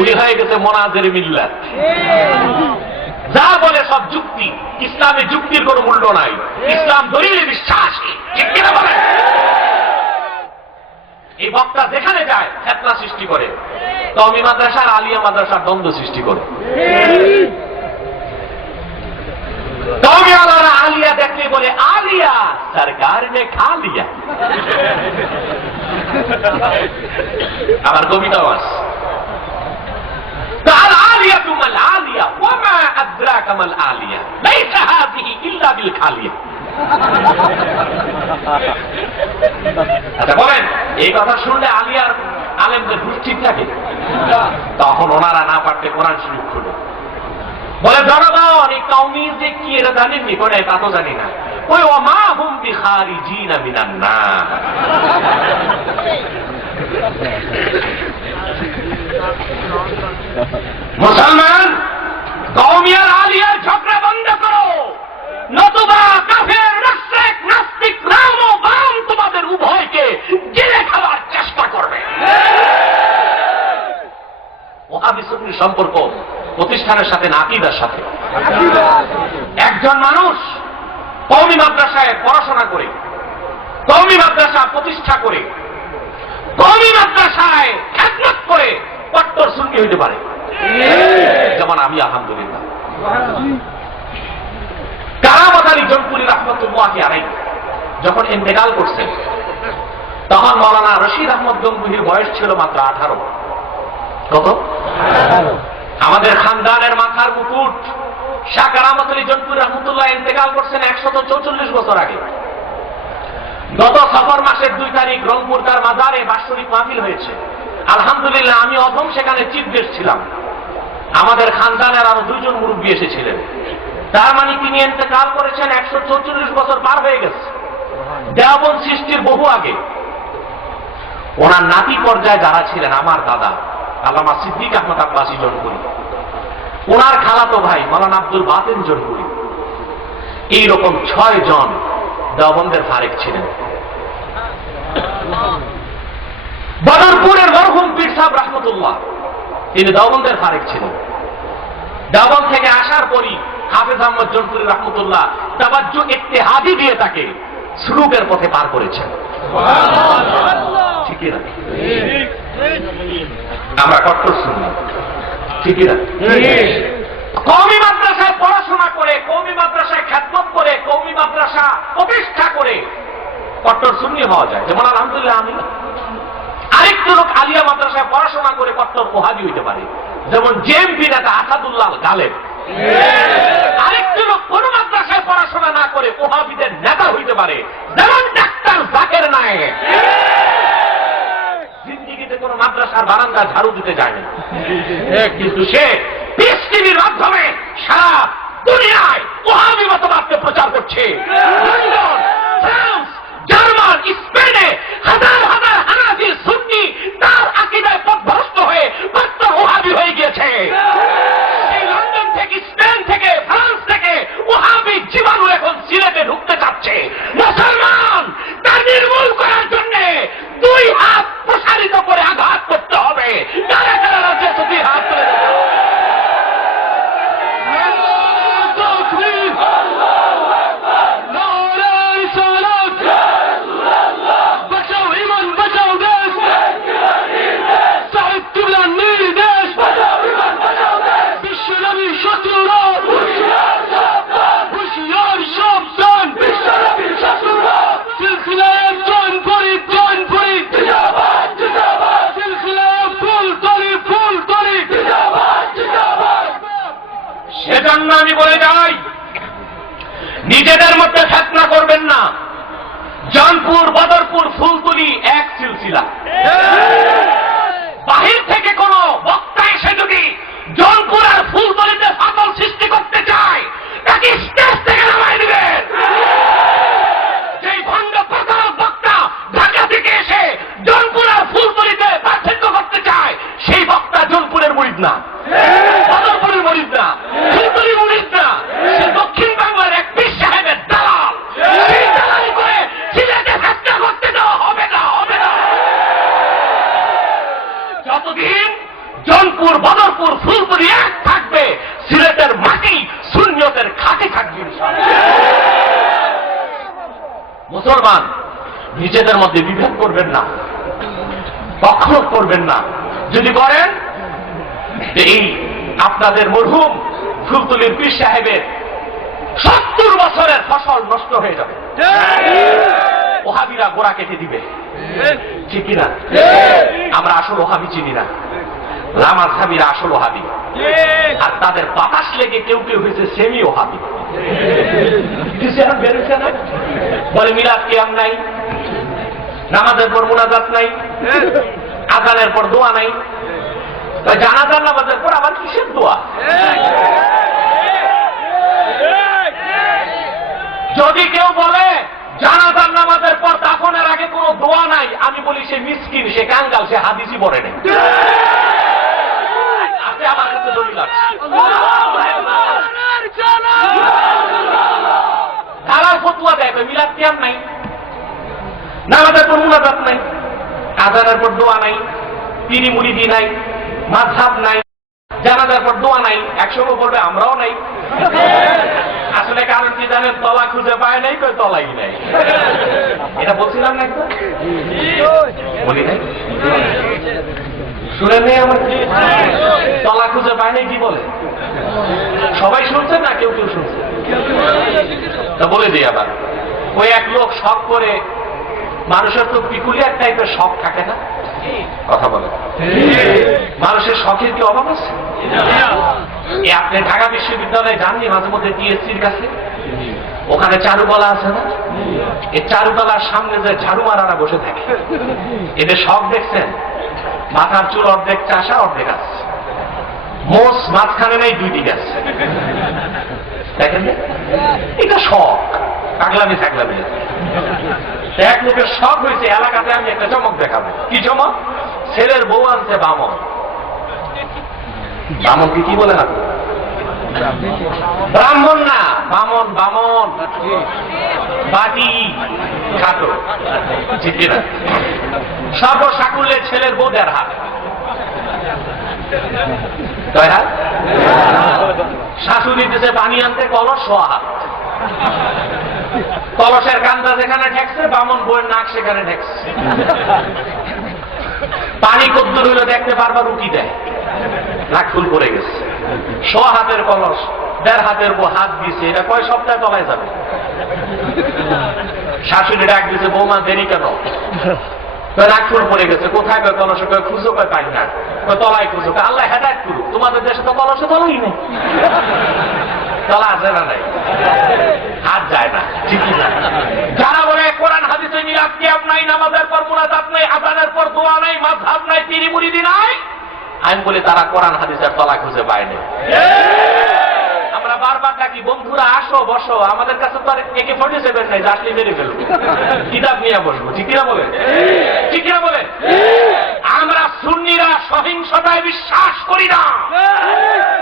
উনি হয়ে গেছে মোনাজের মিল্লাত। যা বলে সব যুক্তি, ইসলামে যুক্তির কোনো মূল্য নাই, ইসলাম দলিলে বিশ্বাসী, ঠিক কিনা বলেন? এই বক্তা যেখানে যায় ফিতনা সৃষ্টি করে, কওমি মাদ্রাসা আর আলিয়া মাদ্রাসার দ্বন্দ্ব সৃষ্টি করে। কওমি আলারা আলিয়া দেখলে বলে আলিয়া সরকার নে খা লিয়া। আবার কবিতাও আছে, তার আলিয়া তুমাল আলিয়া ওমা আদরাকা মাল আলিয়া লাইসা হাযিহি ইল্লা বিল খালিয়া। আচ্ছা বলেন, এই কথা শুনলে আলিয়ার আলেমদের হুঁশ ঠিক থাকে? তখন ওনারা না পারতে কোরআন শরীফ খুলে বলে, জনগণ এই কওমি যে কি এটা জানেননি? কোন তা তো জানি না। ওই ওমা হুম বিখারিজিনা মিনান নার। মুসলমান, কওমি আর আলিয়ার ঝগড়া বন্ধ করো, নতুবা কাফের মুশরিক নাস্তিক রাম ও বাম তোমাদের উভয়কে গিলে খাওয়ার চেষ্টা করবে। ওহাবি সুন্নি সম্পর্ক প্রতিষ্ঠানের সাথে না আকীদার সাথে। একজন মানুষ কওমি মাদ্রাসায় পড়াশোনা করে, কওমি মাদ্রাসা প্রতিষ্ঠা করে, কওমি মাদ্রাসায় খেদমত করে কট্টর সুন্নি হইতে পারে, যেমন আমি আলহামদুলিল্লাহ। কারামত আলী জনপুরি রাহমাতুল্লাহি আলাইহি যখন ইন্তেকাল করছেন, তখন মাওলানা রশিদ আহমদ গঙ্গুহির বয়স ছিল মাত্র 18। কত? আমাদের খানদানের মাথার মুকুট শাহ কারামত আলী জনপুরি রহমতুল্লাহ ইন্তেকাল করছেন 144 বছর আগে। গত সফর মাসের 2 তারিখ রংপুর তার মাজারে বাৎসরিক মাহফিল হয়েছে। আলহামদুলিল্লাহ আমি অধম সেখানে চিফ গেস্ট ছিলাম। আমাদের খানদানের আরো 2 জন মুরব্বী এসেছিলেন। তার মানে তিনি ইন্তেকাল করেছেন 144 বছর পার হয়ে গেছে, দেওবন্দ সৃষ্টির বহু আগে। ওনার নাতি পর্যায়ে যারা ছিলেন, আমার দাদা আল্লামা সিদ্দিক আহমদ আব্বাসী জনপুরি, ওনার খালাতো ভাই মাওলানা আব্দুল বাতেন জনপুরি, এইরকম 6 জন দেওবন্দের ফারেক ছিলেন। বদরপুরের মরহুম পীর সাহেব রহমতুল্লাহ, তিনি দেওবন্দের ফারেক ছিলেন। দেওবন্দ থেকে আসার পরই হাফেজ আহমদ জনপুরি রহমতুল্লাহ তাওয়াজ্জুহ ইত্তেহাদি দিয়ে তাকে সুলুকের পথে পার করেছেন। ঠিক না? আমরা কট্টর সুন্নি, ঠিক না? কওমি মাদ্রাসায় পড়াশোনা করে, কওমি মাদ্রাসায় খেদমত করে, কওমি মাদ্রাসা প্রতিষ্ঠা করে কট্টর সুন্নি হওয়া যায়। যেমন আলহামদুলিল্লাহ আমি। আরেকটু লোক আলিয়া মাদ্রাসায় পড়াশোনা করে কট্টর ওহাবি হইতে পারে, যেমন জেএমপি নেতা আসাদুল্লাহ গালেব। আরেকটু লোক কোন মাদ্রাসায় পড়াশোনা না করে ওহাবিদের নেতা হইতে পারে, যেমন ডাক্তার জাকের নায়েক। জিন্দিগিতে কোন মাদ্রাসার বারান্দা ঝাড়ু দিতে যায় না, কিন্তু সে পিস টিভির মাধ্যমে সারা দুনিয়ায় ওহাবি মতবাদকে প্রচার করছে। লন্ডন, ফ্রান্স, জার্মান, স্পেনে হাজার হাজার হানাফি সুন্নি তার আকীদায় পথভ্রষ্ট হয়ে কট্টর ওহাবি হয়ে গিয়েছে। এই লন্ডন থেকে, স্পেন থেকে, ফ্রান্স থেকে ওহাবি জীবাণু এখন সিলেটে ঢুকতে যাচ্ছে। মুসলমান, তা নির্মূল করার জন্য 2 হাত প্রসারিত করে আঘাত করতে হবে। কারা কারা রাজ্যে 2 হাত তুলে দেবে? সেজন্য আমি বলে যাই, নিজেদের মধ্যে ফিতনা করবেন না। জৌনপুর, বদরপুর, ফুলতলি এক সিলসিলা। বাহির থেকে কোন বক্তা এসে যদি জৌনপুর আর ফুলতলিতে ফাটল সৃষ্টি করতে চায়, তাকে স্টেজ থেকে নামাই দিবেন। যেই ভণ্ড প্রতারক বক্তা ঢাকা থেকে এসে জৌনপুর আর ফুলতলিতে পার্থক্য করতে চায়, সেই বক্তা জৌনপুরের মুরিদ না, বদরপুরের মুরিদ না, ফুলতলির মুরিদ না, সে দক্ষিণ বাংলার এক পীর সাহেবের দালাল। সেই দালালি করে সিলেটে ফিতনা করতে দেওয়া হবে না, হবে না। যতদিন জৌনপুর, বদরপুর, ফুলপুরি এক থাকবে, সিলেটের মাটি সুন্নিয়তের খাঁটি থাকবে ইনশাআল্লাহ। মুসলমান নিজেদের মধ্যে বিভেদ করবেন না, পক্ষ করবেন না। যদি করেন এই আপনাদের মরহুম ফুলতুলির পীর সাহেবের 70 বছরের ফসল নষ্ট হয়ে যাবে। ওহাবিরা গোড়া কেটে দিবে, ঠিক কিনা? আমরা আসল ওহাবি চিনি না, লামাজ হাবিরা আসল ওহাবি, আর তাদের বাতাস লেগে কেউ কেউ হয়েছে সেমি ওহাবি। বেরোচ্ছে না, বলে মিলাদ কিয়াম নাই, নামাজের পর মুনাজাত নাই, আযানের পর দোয়া নাই, জানাজার নামাজের পর আবার কিসের দোয়া? যদি কেউ বলে জানাজার নামাজের পর দাফনের আগে কোনো দোয়া নাই, আমি বলি সে মিসকিন, সে কাঙ্গাল, সে হাদিসই পড়ে নেই। আপনি আমার কাছে দলিল আছে। তারা ফতোয়া দেয় মিলাদ কিয়াম নাই, নামাজের পর মুনাজাত নাই, আযানের পর দোয়া নাই, পীরি মুরিদি নাই, মাযহাব নাই, জানাজার পর দোয়া নাই। একসঙ্গে বলবে আমরাও নাই। আসলে কারণ কি জানেন? তলা খুঁজে পায় নাই, কই তলাই নাই। এটা বলছিলাম না একদম, বলি নাই, শুনে নেই আমার তলা খুঁজে পায় নাই কি বলে? সবাই শুনছে না কেউ কেউ শুনছে? তা বলে দিই আবার, ওই এক লোক শখ করে, মানুষের তো পিকুলিয়ার টাইপের শখ থাকে না, কথা বলে, মানুষের শখের কি অভাব আছে? আপনি ঢাকা বিশ্ববিদ্যালয়ে যাননি মাঝে মধ্যে টিএসসির কাছে? ওখানে চারুকলা আছে না? এই চারুকলার সামনে যে ঝাড়ু মারারা বসে থাকে, এদের শখ দেখছেন? মাথার চুল অর্ধেক চাষা অর্ধেক আছে, মোষ মাঝখানে নেই, দুই দিকে আছে, দেখেন? এটা শখ, পাগলামি থাকলামি। এক লোকের শখ হয়েছে এলাকাতে আমি একটা চমক দেখাবো। কি চমক? ছেলের বউ আনছে বামন। বামন কি বলে না? ব্রাহ্মণ না, বামন, বামন বাটি খাটো, ঠিক কিনা? সর্বসাকুল্যে ছেলের বউ 1.5 হাত, 2 হাত। শাশুড়ি দিতে পানি আনতে কলস 1.5 হাত। কলসের কান্দা যেখানে ঠেকছে, বামন বউয়ের নাক সেখানে ঠেকছে। পানি কদ্দুর হইলে দেখতে পারবা, রুটি দেয়, নাক ফুল করে গেছে। 100 হাতের কলস, 1.5 হাতের বউ হাত দিছে, এটা কয় সপ্তাহে তলায় যাবে? শাশুড়ি ডাক দিছে, বৌমা দেরি কেন? নাক ফুল পড়ে গেছে। কোথায় কয় কলসে? কয় খুঁজো, কয় পাই না, কয় তলায় খুঁজো। আল্লাহ হেদায়েত করুক, তোমাদের দেশে তো কলসে তলাই নেই, তলা আছে না নাই, হাত যায় না, ঠিক না? যারা বলে কোরআন হাদিসে মিলাদ কিয়াম নাই, নামাজের পর মুনাজাত নাই, আযানের পর দোয়া নাই, মাযহাব নাই, পীরি মুরিদি নাই, আমি বলি তারা কোরআন হাদিসের তলা খুঁজে পায়নি। আমরা বারবার ডাকি, বন্ধুরা আসো বসো, আমাদের কাছে তো আর AK-47 নাই, আসলে মেরে ফেলবো, কিতাব নিয়ে বসবো, ঠিক কিনা বলেন? ঠিক কিনা বলেন? আমরা সুন্নিরা সহিংসতায় বিশ্বাস করি না।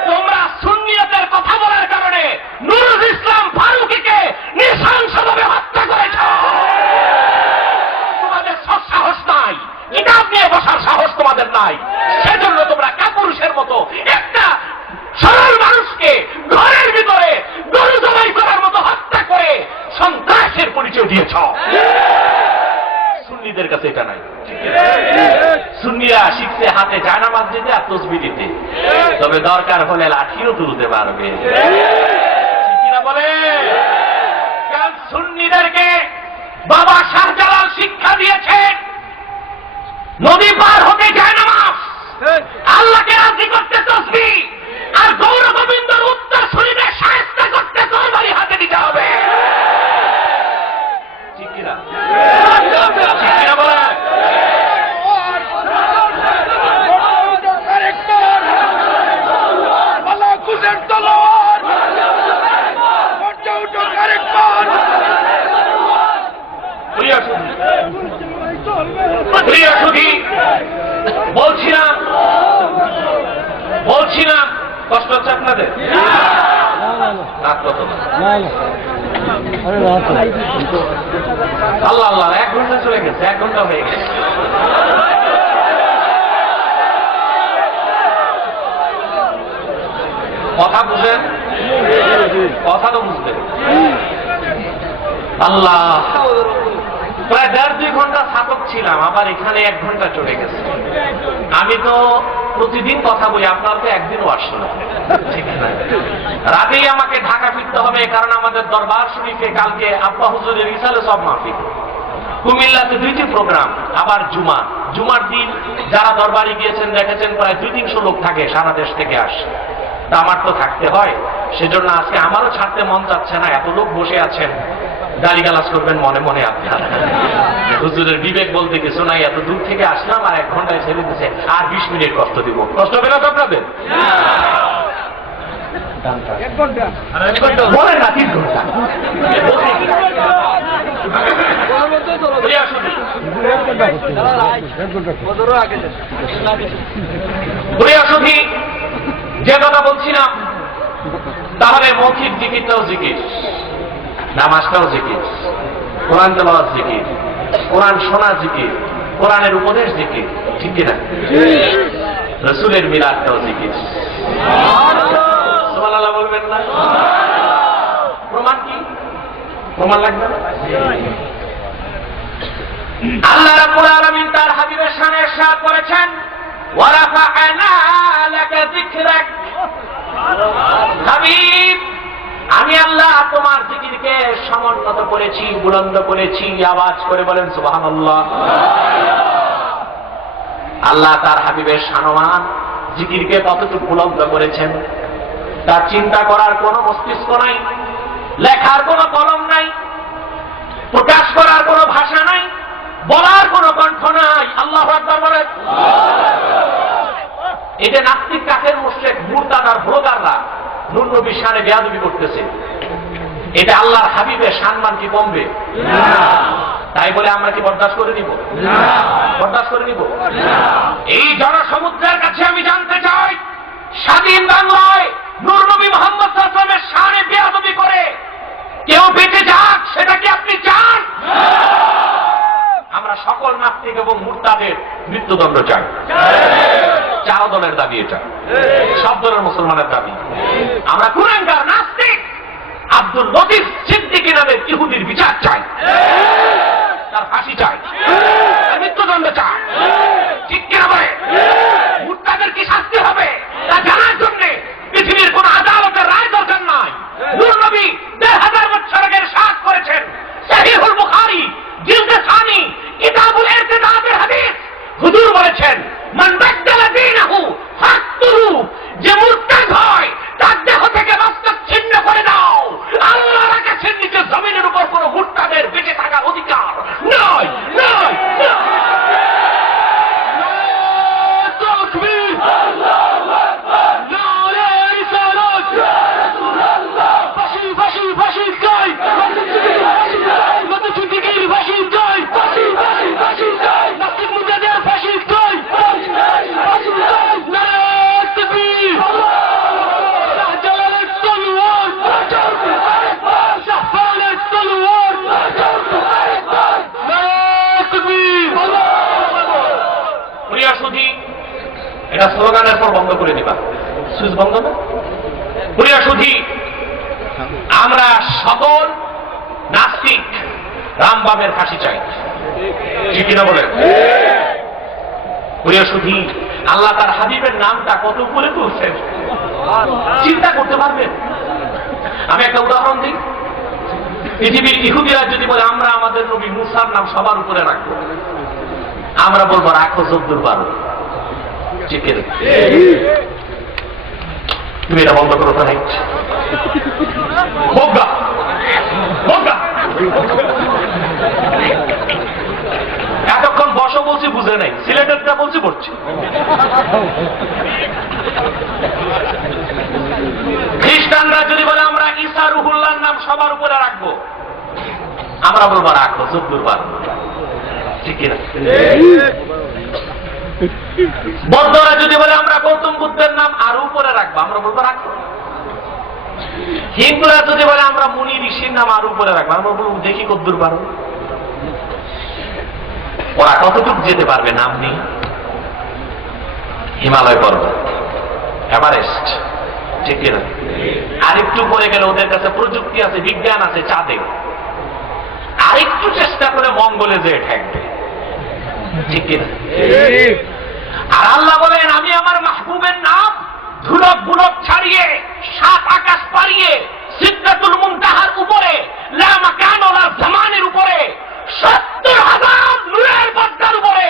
তোমরা সুন্নিয়তের কথা বলার কারণে নুরুল ইসলাম ফারুকীকে নৃশংসভাবে হত্যা করেছ। তোমাদের সাহস নাই, কিতাব নিয়ে বসার সাহস তোমাদের নাই, সেজন্য তোমরা কাপুরুষের মতো একটা সরল মানুষকে ঘরের ভিতরে গরু জবাই করার মতো হত্যা করে সন্ত্রাসের পরিচয় দিয়েছ। সুন্নিদের কাছে এটা নাই। সুন্নিরা শিখছে হাতে জায়নামাজ দিতে আর তসবিহ দিতে, তবে দরকার হলে লাঠিও তুলতে পারবে, ঠিক কিনা বলে? কারণ সুন্নিদেরকে বাবা শাহজালাল শিক্ষা দিয়েছেন, নদী পার হতে জায়নামাজ, আল্লাহকে রাজি করতে তসবিহ, আর গৌর গোবিন্দর উত্তর শরীরে শায়েস্তা করতে তরবারি হাতে দিতে হবে, ঠিক কিনা? ঠিক কিনা বলে? বলছিলাম কষ্ট হচ্ছে আপনাদের? আল্লাহ আল্লাহ, 1 ঘন্টা চলে গেছে, 1 ঘন্টা হয়ে গেছে। বুঝেন? কথা তো বুঝবেন। আল্লাহ, প্রায় 1.5-2 ঘন্টা ছাতক ছিলাম, আবার এখানে 1 ঘন্টা চলে গেছে। আমি তো প্রতিদিন কথা বলি, আপনার তো একদিনও আসছে না, ঠিক না? রাতেই আমাকে ঢাকা ফিরতে হবে, কারণ আমাদের দরবার শরীফে কালকে আব্বা হুজুরের ইসালে সব মাহফিল, কুমিল্লাতে 2টি প্রোগ্রাম, আবার জুমার দিন যারা দরবারে গিয়েছেন দেখেছেন প্রায় 200-300 লোক থাকে, সারা দেশ থেকে আসে। তা আমার তো থাকতে হয়, সেজন্য আজকে আমারও ছাড়তে মন চাচ্ছে না। এত লোক বসে আছেন, গালিগালাজ করবেন মনে মনে আপনার। হুজুরের বিবেক বলতে কিছু নাই, এত দূর থেকে আসলাম আর 1 ঘন্টায় ছেড়ে দিচ্ছে, আর 20 মিনিট কষ্ট দিব। কষ্ট হবে না তো আপনাদের? বলেন না 3 ঘন্টা। যে কথা বলছিলাম, তাহলে মৌখিক জিকিরটাও জিকির, নামাজটাও জিকির, কোরআন তেলাওয়াত জিকির, কোরআন শোনা জিকির, কোরআনের উপদেশ জিকির, ঠিক কিনা? রাসূলের মিলাদটাও জিকির। সুবহানাল্লাহ বলবেন না? প্রমাণ কি? প্রমাণ লাগবে না? আল্লাহ রাব্বুল আলামিন তার হাবিবের শানে ইরশাদ করেছেন, ওয়া রাফা'না লাকা যিকরাক। হাবিব, আমি আল্লাহ তোমার জিকিরকে সমুন্নত করেছি, বুলন্দ করেছি। আওয়াজ করে বলেন সুবহানাল্লাহ। আল্লাহ তার হাবিবের শানমান জিকিরকে কতটুকু বুলন্দ করেছেন, তার চিন্তা করার কোনো মস্তিষ্ক নাই, লেখার কোনো কলম নাই, প্রকাশ করার কোনো ভাষা নাই, বলার কোনো কণ্ঠ নাই। আল্লাহু আকবার বলেন। এই যে নাস্তিক কাফের মুশরিক মুরতাদ আর ব্লগাররা নূর নবীর শানে বেয়াদবি করতেছে, এটা আল্লাহর হাবিবের সম্মান কি কমবে? তাই বলে আমরা কি বরদাস্ত করে নিব? বরদাস্ত করে নিব? এই জনসমুদ্রের কাছে আমি জানতে চাই, স্বাধীন বাংলায় নূর নবী মুহাম্মদ সাল্লাল্লাহু আলাইহি ওয়াসাল্লামের শানে বেয়াদবি করে কেউ বেঁচে যাক, সেটা কি আপনি চান? আমরা সকল নাস্তিক এবং মুরতাদের মৃত্যুদণ্ড চাই। 4 দলের দাবি এটা, সব দলের মুসলমানের দাবি। আমরা কুরাঙ্গার নাস্তিক আব্দুল লতিফ সিদ্দিকী নামের ইহুদির বিচার চাই, তার ফাঁসি চাই, তার মৃত্যুদণ্ড চাই, ঠিক কিনা বলে? মুরতাদের কি শাস্তি হবে তা জানার জন্য পৃথিবীর কোন আদালতের রায় দরকার নাই। নূর নবী 1000 বছর আগে ইরশাদ করেছেন, সহিহুল বুখারী জিলদে সানি কিতাবুল ইরতিদাদের হাদিস, হুজুর বলেছেন, মান বাদদালা দীনাহু ফাকতুলু, যে মুরতাদ হয় তার দেহ থেকে মস্তক ছিন্ন করে দাও। আল্লাহর আকাশের নিচে জমিনের উপর কোন মুরতাদের বেঁচে থাকার অধিকার নয়, নয়, নয়। তাকবীর, আল্লাহু আকবার, নারে রিসালাত, ইয়া রাসূলুল্লাহ। ফাঁসি, ফাঁসি, ফাঁসি চাই, সিদ্দিকীর ফাঁসি চাই, ফাঁসি, ফাঁসি, ফাঁসি চাই, নাস্তিক মুরতাদের ফাঁসি চাই, ফাঁসি, ফাঁসি চাই। নারে তাকবীর, শাহজালালের তলোয়ার, শাহজালালের তলোয়ার, নারে তাকবীর। প্রিয় সুধী, এটা স্লোগানের পর বন্ধ করে দিবা, সুইচ বন্ধ না। প্রিয় সুধী, আমরা সকল নাস্তিক রামবামের ফাঁসি চাই, ঠিক কিনা বলেন? প্রিয় সুধী, আল্লাহ তার হাবিবের নামটা কত উপরে তুলছেন চিন্তা করতে পারবেন? আমি একটা উদাহরণ দিই। পৃথিবীর ইহুদিরা যদি বলে আমরা আমাদের নবী মুসার নাম সবার উপরে রাখবো, আমরা বলবো রাখো যদ্দুর পারো, ঠিক কিনা? তুমি এটা বন্ধ করো নাই, বজ্ঞা বজ্ঞা। এতক্ষণ বসো বলছি বুঝে নাই, সিলেটেরটা বলছি পড়ছি। খ্রিস্টানরা যদি বলে আমরা ঈসা রুহুল্লাহর নাম সবার উপরে রাখবো, আমরা বলবো রাখো যদ্দুর পারো, ঠিক কিনা? বৌদ্ধরা যদি বলে আমরা গৌতম বুদ্ধের নাম আরো উপরে রাখবো, আমরা বলবো রাখো। হিন্দুরা যদি বলে আমরা মুনি ঋষির নাম আরো উপরে রাখবো, আমরা বলবো দেখি কদ্দুর পারো। ওরা কতটুকু যেতে পারবে নাম নেই? হিমালয় পর্বত, এভারেস্ট, ঠিক কিনা? আরেকটু পরে গেলে ওদের কাছে প্রযুক্তি আছে, বিজ্ঞান আছে, চাঁদে আরেকটু চেষ্টা করে মঙ্গলে যেয়ে ঠেকবে, ঠিক কিনা? আর আল্লাহ বলেন আমি আমার মাহবুবের নাম ধুলক বুলক ছাড়িয়ে 7 আকাশ পাড়িয়ে সিদরাতুল মুনতাহার উপরে লা মাকান ওয়ালা জামানের উপরে 70,000 নূরের পর্দার উপরে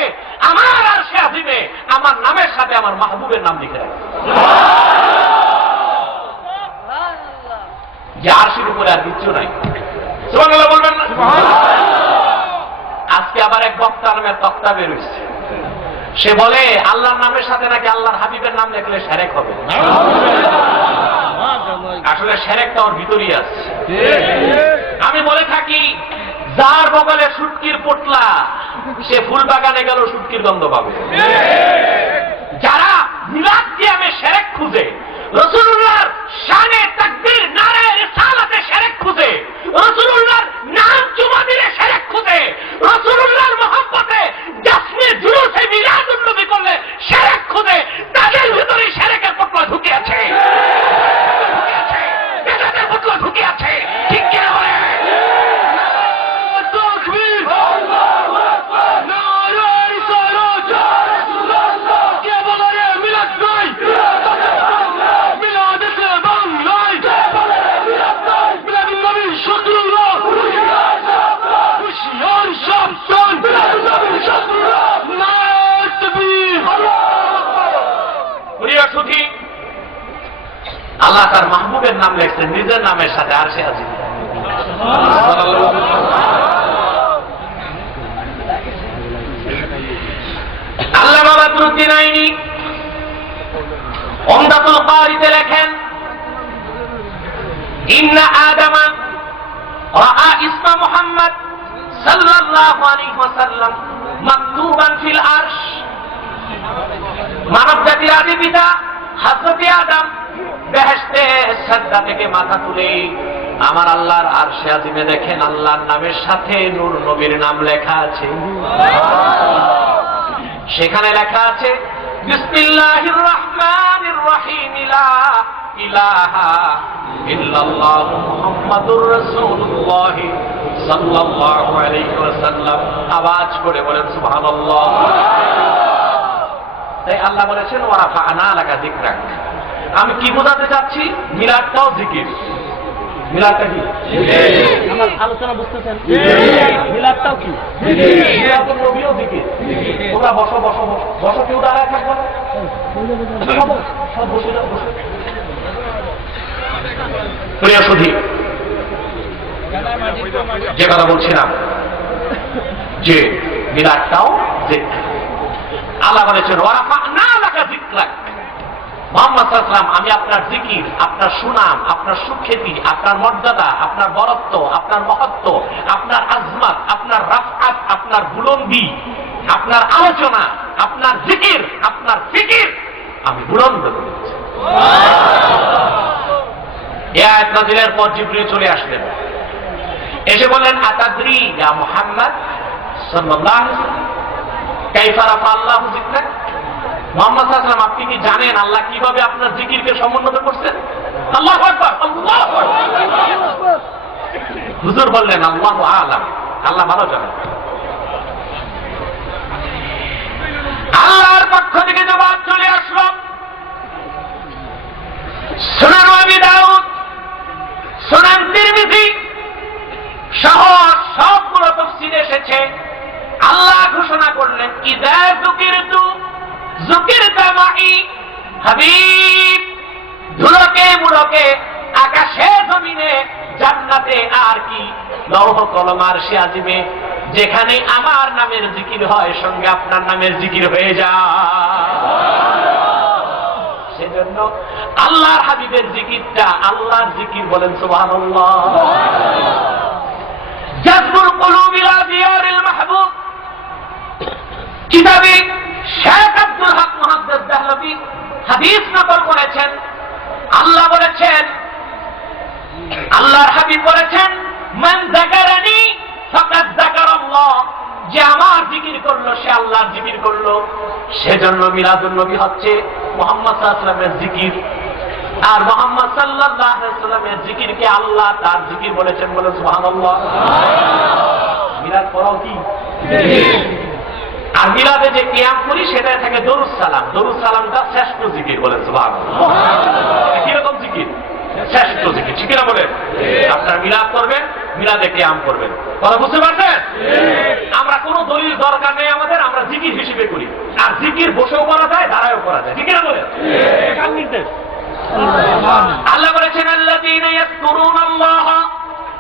আমার আরশে আজিমে আমার নামের সাথে আমার মাহবুবের নাম লিখে রাখে। যে আরশের উপরে আর কিচ্ছু নাই। সুবহানাল্লাহ বলবেন না? আজকে আবার এক বক্তা নামের তক্তা বের হয়েছে, সে বলে আল্লাহর নামের সাথে নাকি আল্লাহর হাবিবের নাম লিখলে শিরক হবে। আসলে শিরকটা ওর ভিতরই আছে। আমি বলে থাকি যার বগলে শুটকির পোটলা সে ফুল বাগানে গেল শুটকির গন্ধ পাবে। যারা মিলাদ কিয়ামে শিরক খুঁজে, রাসূলুল্লাহর শানে তাকবীর নারায়ে রিসালাতে শিরক খুঁজে, রাসূলুল্লাহর নাম চুমা দিলে শিরক খুঁজে, রাসূলুল্লাহর মহব্বতে জাসমে জুলুসে মিলাদুন নবী করলে শিরক খুঁজে, তাদের ভিতরে শিরকের পোটলা ঢুকে আছে, বেদাতের পোটলা ঢুকে আছে। ঠিক কি না বলে? তাকবীর, আল্লাহু আকবার, নারে রিসালাত, ইয়া রাসূলুল্লাহ, কে বলে রে মিলাদ নাই, মিলাদে বাংলায়, কে বলে রে মিলাদ নাই, মিলাদুন নবী শুকরুল্লাহ, হুশিয়ার শামসান, মিলাদুন নবী শুকরুল্লাহ, নারে তাকবীর, আল্লাহু আকবার। প্রিয় সুধী, আল্লাহ তার মাহবুবের নাম লেখছেন নিজের নামের সাথে আরশে আজিম। আল্লাহ বাবা তুরুদ্দিন আইনি উমদাতুল কারিতে লেখেন ইন্না আদামা রাআ ইসমা মুহাম্মদ সাল্লাল্লাহু আলাইহি ওয়াসাল্লাম মাকতুবান ফিল আরশ। মানব জাতির আদি পিতা হযরত আদম বেহেশতে সাজদা থেকে মাথা তুলে আমার আল্লাহর আরশে আজিমে দেখেন আল্লাহর নামের সাথে নূর নবীর নাম লেখা আছে। সেখানে লেখা আছে বিসমিল্লাহির রহমানির রহিম, লা ইলাহা ইল্লাল্লাহু মুহাম্মাদুর রাসূলুল্লাহ সাল্লাল্লাহু আলাইহি ওয়াসাল্লাম। আওয়াজ করে বলেন সুবহানাল্লাহ। তাই আল্লাহ বলেছেন ওয়া রাফা'না লাকা যিকরাক। আমি কি বোঝাতে চাচ্ছি? মিলাদটাও জিকির। মিলাদটা কি? আমার আলোচনা বুঝতেছেন? মিলাদটাও কি? মিলাদুন নবীও জিকির। তোমরা বসো বসো বসো বসো, কেউ দাঁড়ায় থাকবে না, সব বসে যাও, বসে। প্রিয় সুধী, যে কথা বলছিলাম যে মিলাদটাও জিকির। আল্লাহ বলেছেন ওয়া রাফা'না লাকা যিকরাক। মুহাম্মদ সাল্লাল্লাহু আলাইহি ওয়াসাল্লাম আমি আপনার জিকির, আপনার সুনাম, আপনার সুখ্যাতি, আপনার মর্যাদা, আপনার বরত্ব, আপনার মহত্ব, আপনার আজমাত, আপনার রাফআত, আপনার বুলন্দি, আপনার আলোচনা, আপনার জিকির, আপনার ফিকির আমি বুলন্দ করেছি। এই আয়াত নাযিলের পর জিবরিল চলে আসলেন, এসে বলেন আতাদরি ইয়া মুহাম্মদ সাল্লাল্লাহু আলাইহি ওয়াসাল্লাম কাইফা রাফা আল্লাহু যিকরাক। মুহাম্মদ সাল্লাল্লাহু আলাইহি ওয়াসাল্লাম আপনি কি জানেন আল্লাহ কিভাবে আপনার জিকিরকে সমুন্নত করছেন? আল্লাহু আকবার, আল্লাহু আকবার। হুজুর বললেন আল্লাহু আ'লাম, আল্লাহ ভালো জানেন। আল্লাহর পক্ষ থেকে জবাব চলে আসলো। সুনান আবি দাউদ, সুনান তিরমিজি সহ সবগুলো তাফসীরে এসেছে। আল্লাহ ঘোষণা করলেন ইযা যুকিরতু যুকিরতা মাই। হাবিব ধুলোকে মুলোকে আকাশে জমিনে জান্নাতে আর কি লৌহ কলম আরশে আজিমে যেখানে আমার নামের জিকির হয় সঙ্গে আপনার নামের জিকির হয়ে যায়। সেজন্য আল্লাহর হাবিবের জিকিরটা আল্লাহর জিকির বলেন সুবহানাল্লাহ। জাযবুল কুলুব ইলা দিয়ারিল মাহবুব কিতাবে শেখ আব্দুল হক মুহাদ্দিস দেহলভী হাদিস নকল করেছেন। আল্লাহ বলেছেন, আল্লাহর হাবিব বলেছেন মান যাকারানি ফাকাদ যাকারাল্লাহ। যে আমার জিকির করলো সে আল্লাহর জিকির করলো। সেজন্য মিলাদুন নবী হচ্ছে মুহাম্মদ সাল্লাল্লাহু আলাইহি ওয়াসাল্লামের জিকির। আর মুহাম্মদ সাল্লাল্লাহু আলাইহি ওয়াসাল্লামের জিকিরকে আল্লাহ তার জিকির বলেছেন, বলে সুবহানাল্লাহ। মিলাদ পড়াও কি? আর মিলাদে যে কিয়াম করি সেটা থেকে দরুদ সালাম, দরুদ সালামটা শ্রেষ্ঠ জিকির, বলেন সুবহানাল্লাহ। কিরকম জিকির? শ্রেষ্ঠ জিকির, ঠিক না বলেন? আপনারা মিলাদ করবেন, মিলাদে কিয়াম করবেন, কথা বুঝতে পারছেন? আমরা কোনো দলিল দরকার নেই আমাদের, আমরা জিকির হিসেবে করি। আর জিকির বসেও করা যায়, দাঁড়ায়ও করা যায়, ঠিক না বলেন? আল্লাহ বলেছেন আল্লাযীনা ইয়াযকুরুনাল্লাহা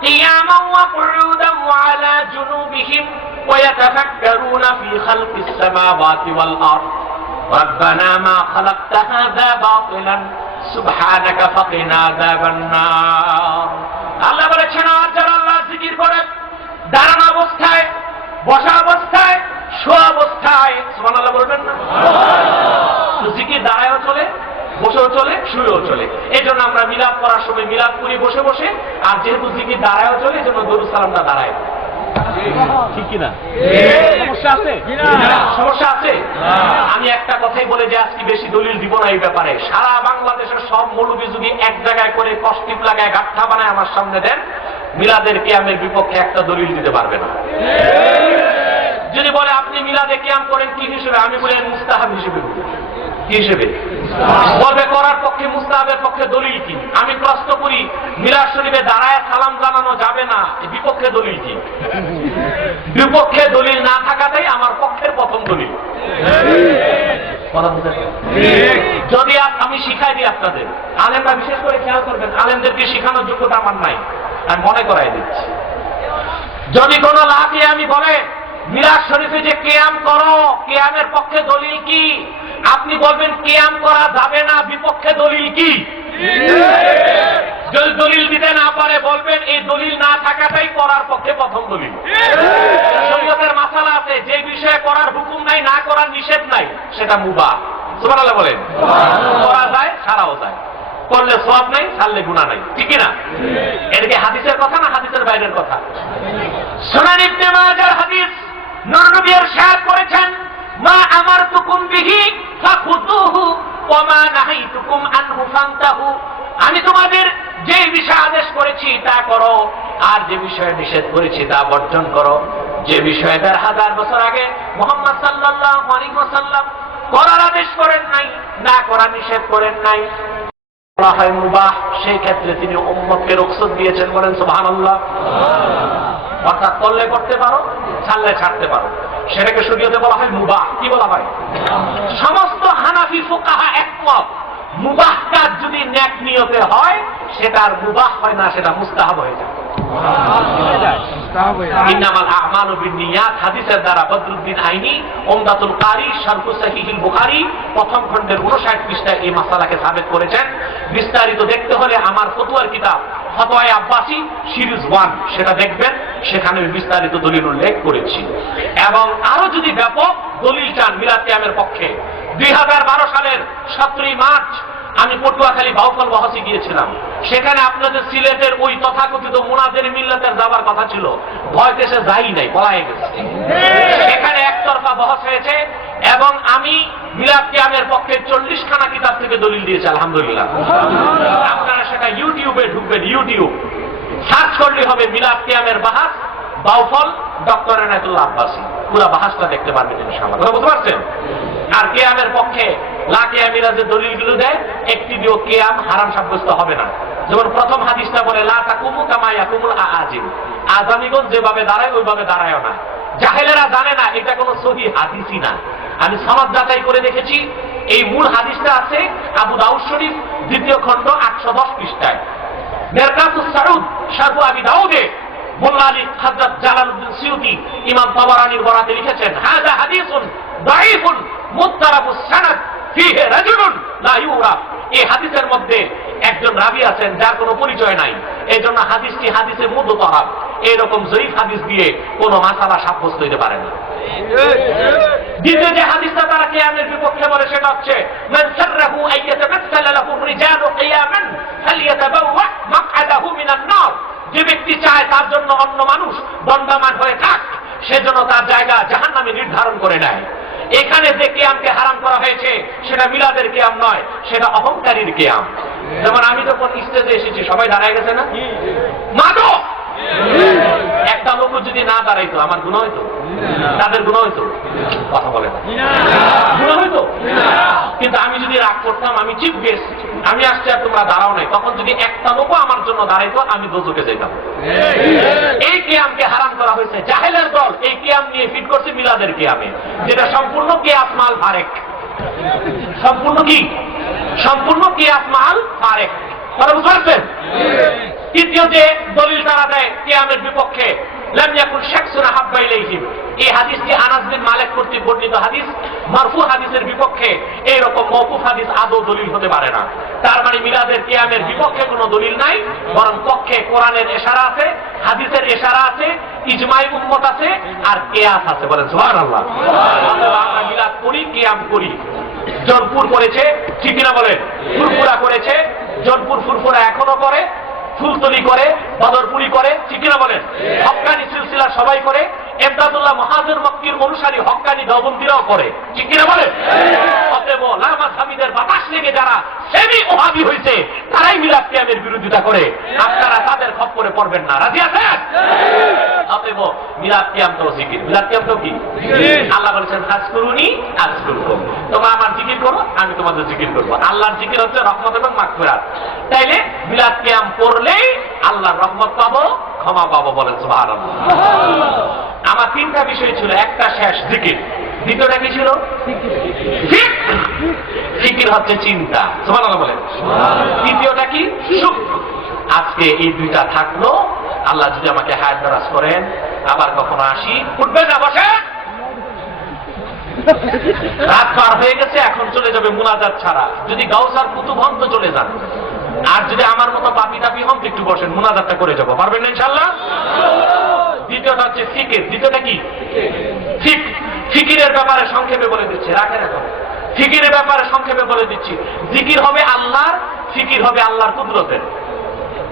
কিয়ামান ওয়া কুউদান ওয়া আলা জুনুবিহিম ওয়া ইয়াতাফাক্কারুনা ফি খালকিস সামাওয়াতি ওয়াল আরদ রাব্বানা মা খালাকতা হাযা বাতিলান সুবহানাকা ফাকিনা আযাবান নার। আল্লাহ বলেছেন আর যারা আল্লাহর জিকির করে দাঁড়ানো অবস্থায়, বসা অবস্থায়, শোয়া অবস্থায়, সুবহানাল্লাহ বলবেন না? জিকির দাঁড়ায়ও চলে, বসেও চলে, শুয়েও চলে। এই জন্য আমরা মিলাদ করার সময় মিলাদ করি বসে বসে, আর যেহেতু জিকির দাঁড়ায়ও চলে এই জন্য দরুদ সালামটা দাঁড়ায়। ঠিক কিনা? সমস্যা আছে? সমস্যা আছে? আমি একটা কথাই বলে যে আজকে বেশি দলিল দিব না এই ব্যাপারে। সারা বাংলাদেশের সব মৌলবী যদি এক জায়গায় করে কষ্টিপ লাগায় গাঁঠা বানায় আমার সামনে দেন, মিলাদের কিয়ামের বিপক্ষে একটা দলিল দিতে পারবে না। যদি বলে আপনি মিলাদে কিয়াম করেন কি হিসেবে, আমি বলি মুস্তাহাব হিসেবে। কি হিসেবে? বলবে করার পক্ষে, মুস্তাহাবের পক্ষে দলিল কি? আমি প্রশ্ন করি মিলাদ শরীফে দাঁড়ায় সালাম জানানো যাবে না, বিপক্ষে দলিল কি? বিপক্ষে দলিল না থাকাটাই আমার পক্ষের প্রথম দলিল। যদি আমি শিখাই দিই আপনাদের, আলেমরা বিশেষ করে খেয়াল করবেন, আলেমদেরকে শিখানোর যোগ্যতা আমার নাই, আমি মনে করাই দিচ্ছি। যদি কোন লাঠি আমি বলে মিলাদ শরীফে যে কিয়াম করো, কিয়ামের পক্ষে দলিল কি? আপনি বলবেন কিয়াম করা যাবে না, বিপক্ষে দলিল কি? যদি দলিল দিতে না পারে বলবেন এই দলিল না থাকাটাই করার পক্ষে প্রথম দলিল। শরীয়তের মাসালা আছে, যে বিষয়ে করার হুকুম নাই, না করার নিষেধ নাই, সেটা মুবাহ। সুবহানাল্লাহ বলেন। করা যায়, ছাড়াও যায়, করলে সওয়াব নাই, ছাড়লে গুনাহ নাই, ঠিক না? এদিকে হাদিসের কথা না হাদিসের বাইরের কথা? সুনান ইবনে মাজার হাদিস, নূর নবী ইরশাদ করেছেন মা আমারতুকুম বিহি ফাখুযুহু ওয়া মা নাহাইতুকুম আনহু ফান্তাহু। আমি তোমাদের যে বিষয় আদেশ করেছি তা করো, আর যে বিষয়ে নিষেধ করেছি তা বর্জন করো। যে বিষয়ে ১,৫০০ বছর আগে মুহাম্মদ সাল্লাল্লাহু আলাইহি ওয়াসাল্লাম করার আদেশ করেন নাই, না করার নিষেধ করেন নাই, বলা হয় মুবাহ, সেই ক্ষেত্রে তিনি উম্মতকে রুখসত দিয়েছেন, বলেন সুবহানাল্লাহ। অর্থাৎ করলে করতে পারো, ছাড়লে ছাড়তে পারো, সেটাকে শরীয়তে বলা হয় মুবাহ। কি বলা হয়? সমস্ত হানাফি ফুকাহা একমত, মুবাহ কাজ যদি নেক নিয়তে হয় সেটা আর মুবাহ হয় না, সেটা মুস্তাহাব হয়ে যায়। ইন্নামাল আ'মালু বিন্নিয়াত হাদিসের দ্বারা বদরুদ্দিন আইনি উমদাতুল কারি শারহ সহিহুল বুখারী প্রথম খণ্ডের 59 পৃষ্ঠায় এই মাসালাকে সাবেত করেছেন। বিস্তারিত দেখতে হলে আমার ফতোয়ার কিতাব ফতোয়ায়ে আব্বাসী সিরিজ 1 সেটা দেখবেন, সেখানে আমি বিস্তারিত দলিল উল্লেখ করেছি। এবং আরো যদি ব্যাপক দলিল চান মিলাদ কিয়ামের পক্ষে, 2012 সালের 17 মার্চ আমি পটুয়াখালী বাউফল বহসে গিয়েছিলাম। সেখানে আপনাদের সিলেটের ওই তথাকথিত মুনাজের মিল্লাতের যাবার কথা ছিল, ভয় দেশে যাই নাই, পলায়ে গেছে। সেখানে একতরফা বহস হয়েছে এবং আমি মিলাদ কিয়ামের পক্ষে 40 খানা কিতাব থেকে দলিল দিয়েছি, আলহামদুলিল্লাহ। আপনারা সেটা ইউটিউবে ঢুকবেন, ইউটিউব সার্চ করলে হবে মিলাদ কিয়ামের বাহাস বাউফল ডক্টর এনায়েতুল্লাহ আব্বাসী, পুরো বাহাসটা দেখতে পারবেন ইনশাআল্লাহ। বুঝতে পারছেন? আর কিয়ামের পক্ষে লা কিয়ামিরা যে দলিলগুলো দেয়, একটি দিয়েও কিয়াম হারাম সাব্যস্ত হবে না। যেমন প্রথম হাদিসটা বলে লা তাকুমু কামা ইয়াকুমুল আআজিম, আযামিগণ যেভাবে দাঁড়ায় ওইভাবে দাঁড়ায়ও না। জাহেলেরা জানে না, এটা কোনো সহিহ হাদিসই না। আমি সনদ যাচাই করে দেখেছি, এই মূল হাদিসটা আছে আবু দাউদ শরীফ 2য় খণ্ড 810 পৃষ্ঠায়। মিরকাতুস সাউদ শারহ আবি দাউদে মোল্লা আলী হযরত জালালউদ্দিন সিয়ুতি ইমাম তাবারানীর বরাতে লিখেছেন হাযা হাদিসুন দাঈফুন মুত্তারাবুস সানাদ ফিহি রাজুলুন লা ইউরাফ। এই হাদিসের মধ্যে একজন রাবী আছেন যার কোনো পরিচয় নাই, এই জন্য হাদিসটি হাদিসে মুদতারাব, এরকম জয়ীফ হাদিস দিয়ে কোনো মাসালা সাব্যস্ত হতে পারে না। দ্বিতীয় যে হাদিসটা তারা কিয়ামের বিপক্ষে বলে সেটা হচ্ছে মান সাররাহু আইয়াতামাসসালা লাহু রিজালু কিয়ামান ফালইয়াতাবাওয়া মাকআদাহু মিনান নার। যে ব্যক্তি চায় তার জন্য অন্য মানুষ দণ্ডায়মান হয়ে থাক, সেজন্য তার জায়গা জাহান্নামে নির্ধারণ করে নেয়। এখানে যে কিয়ামকে হারাম করা হয়েছে সেটা মিলাদের কিয়াম নয়, সেটা অহংকারীর কিয়াম। যেমন আমি যখন স্টেজে এসেছি সবাই দাঁড়ায় গেছে না? মানো একটা লোক যদি না দাঁড়াইতো আমার গুনাহ হইতো? তাদের গুনাহ হইতো? কথা বলে না, গুনাহ হইতো? কিন্তু আমি যদি রাগ করতাম, আমি চিফ গেস্ট, আমি আসছি আর তোমরা দাঁড়াও নাই, তখন যদি একটা লোকও আমার জন্য দাঁড়াইতো আমি দোজখে যেতাম। এই কিয়ামকে হারাম করা হয়েছে। জাহেলের দল এই কিয়াম নিয়ে ফিট করছে মিলাদের কিয়ামে, যেটা সম্পূর্ণ কিয়াস মাল ফারেক। সম্পূর্ণ কি? সম্পূর্ণ কিয়াস মাল ফারেক। কথা বুঝতে পারছেন? তৃতীয় যে দলিল তারা দেয় কিয়ামের বিপক্ষে, লাম ইয়াকুন শাখসুন আহাব্বা ইলাইহিম, এই হাদিসটি আনাস বিন মালিক কর্তৃক বর্ণিত হাদিস, মারফু হাদিসের বিপক্ষে এইরকম মওকুফ হাদিস আদৌ দলিল হতে পারে না। তার মানে মিলাদের কিয়ামের বিপক্ষে কোনো দলিল নাই, বরং পক্ষে কোরআনের ইশারা আছে, হাদিসের ইশারা আছে, ইজমাই উম্মত আছে, আর কিয়াস আছে। বলেন সুবহানাল্লাহ। আমরা মিলাদ করি, কিয়াম করি। জোনপুর করেছে, ঠিক কিনা বলেন? ফুরফুরা করেছে, জোনপুর ফুরফুরা এখনো করে, ফুলতলি করে, বদরপুরি করে, ঠিক কিনা বলেন? হক্কানি সিলসিলা সবাই করে, এমদাদুল্লাহ মুহাজির মক্কির অনুসারী হক্কানি দেওবন্দিরাও করে, ঠিক কিনা বলেন? অতএব লামাযহাবিদের বাতাস লেগে যারা সেমি ওহাবি হয়েছে তারাই মিলাদ কিয়ামের বিরোধিতা করে। আপনারা তাদের খপ্পরে পড়বেন না। রাজি আছেন? অতএব মিলাদ কিয়াম তো জিকির। মিলাদ কিয়াম তো কি? আল্লাহ বলেছেন ফাজকুরুনি আযকুরকুম, তোমরা আমার জিকির করো, আমি তোমাদের জিকির করবো। আল্লাহর জিকির হচ্ছে রহমত এবং মাগফিরাত। তাইলে মিলাদ কিয়াম করলেই আল্লাহর রহমত পাবো, ক্ষমা পাবো। বলেন সুবহানাল্লাহ। আমার তিনটা বিষয় ছিল, একটা শেষ জিকির, দ্বিতীয়টা কি ছিল? ফিকির হচ্ছে চিন্তা। সুবহানাল্লাহ বলেন। তৃতীয়টা কি? শুকর। আজকে এই দুইটা থাকলো। আল্লাহ যদি আমাকে হায়াত দারাজ করেন, আবার কখনো আসি, উঠবে না, বসে রাত পার হয়ে গেছে, এখন চলে যাবে মুনাজাত ছাড়া। যদি গাউসার কুতুব হন তো চলে যান, আর যদি আমার মতো পাপি তাপি হন একটু বসেন, মুনাজাতটা করে যাবো। পারবেন না ইনশাআল্লাহ? দ্বিতীয়টা হচ্ছে ফিকির। দ্বিতীয়টা কি? ফিকিরের ব্যাপারে সংক্ষেপে বলে দিচ্ছি, রাখেন এখন। ফিকিরের ব্যাপারে সংক্ষেপে বলে দিচ্ছি, জিকির হবে আল্লাহর, ফিকির হবে আল্লাহর কুদরতের।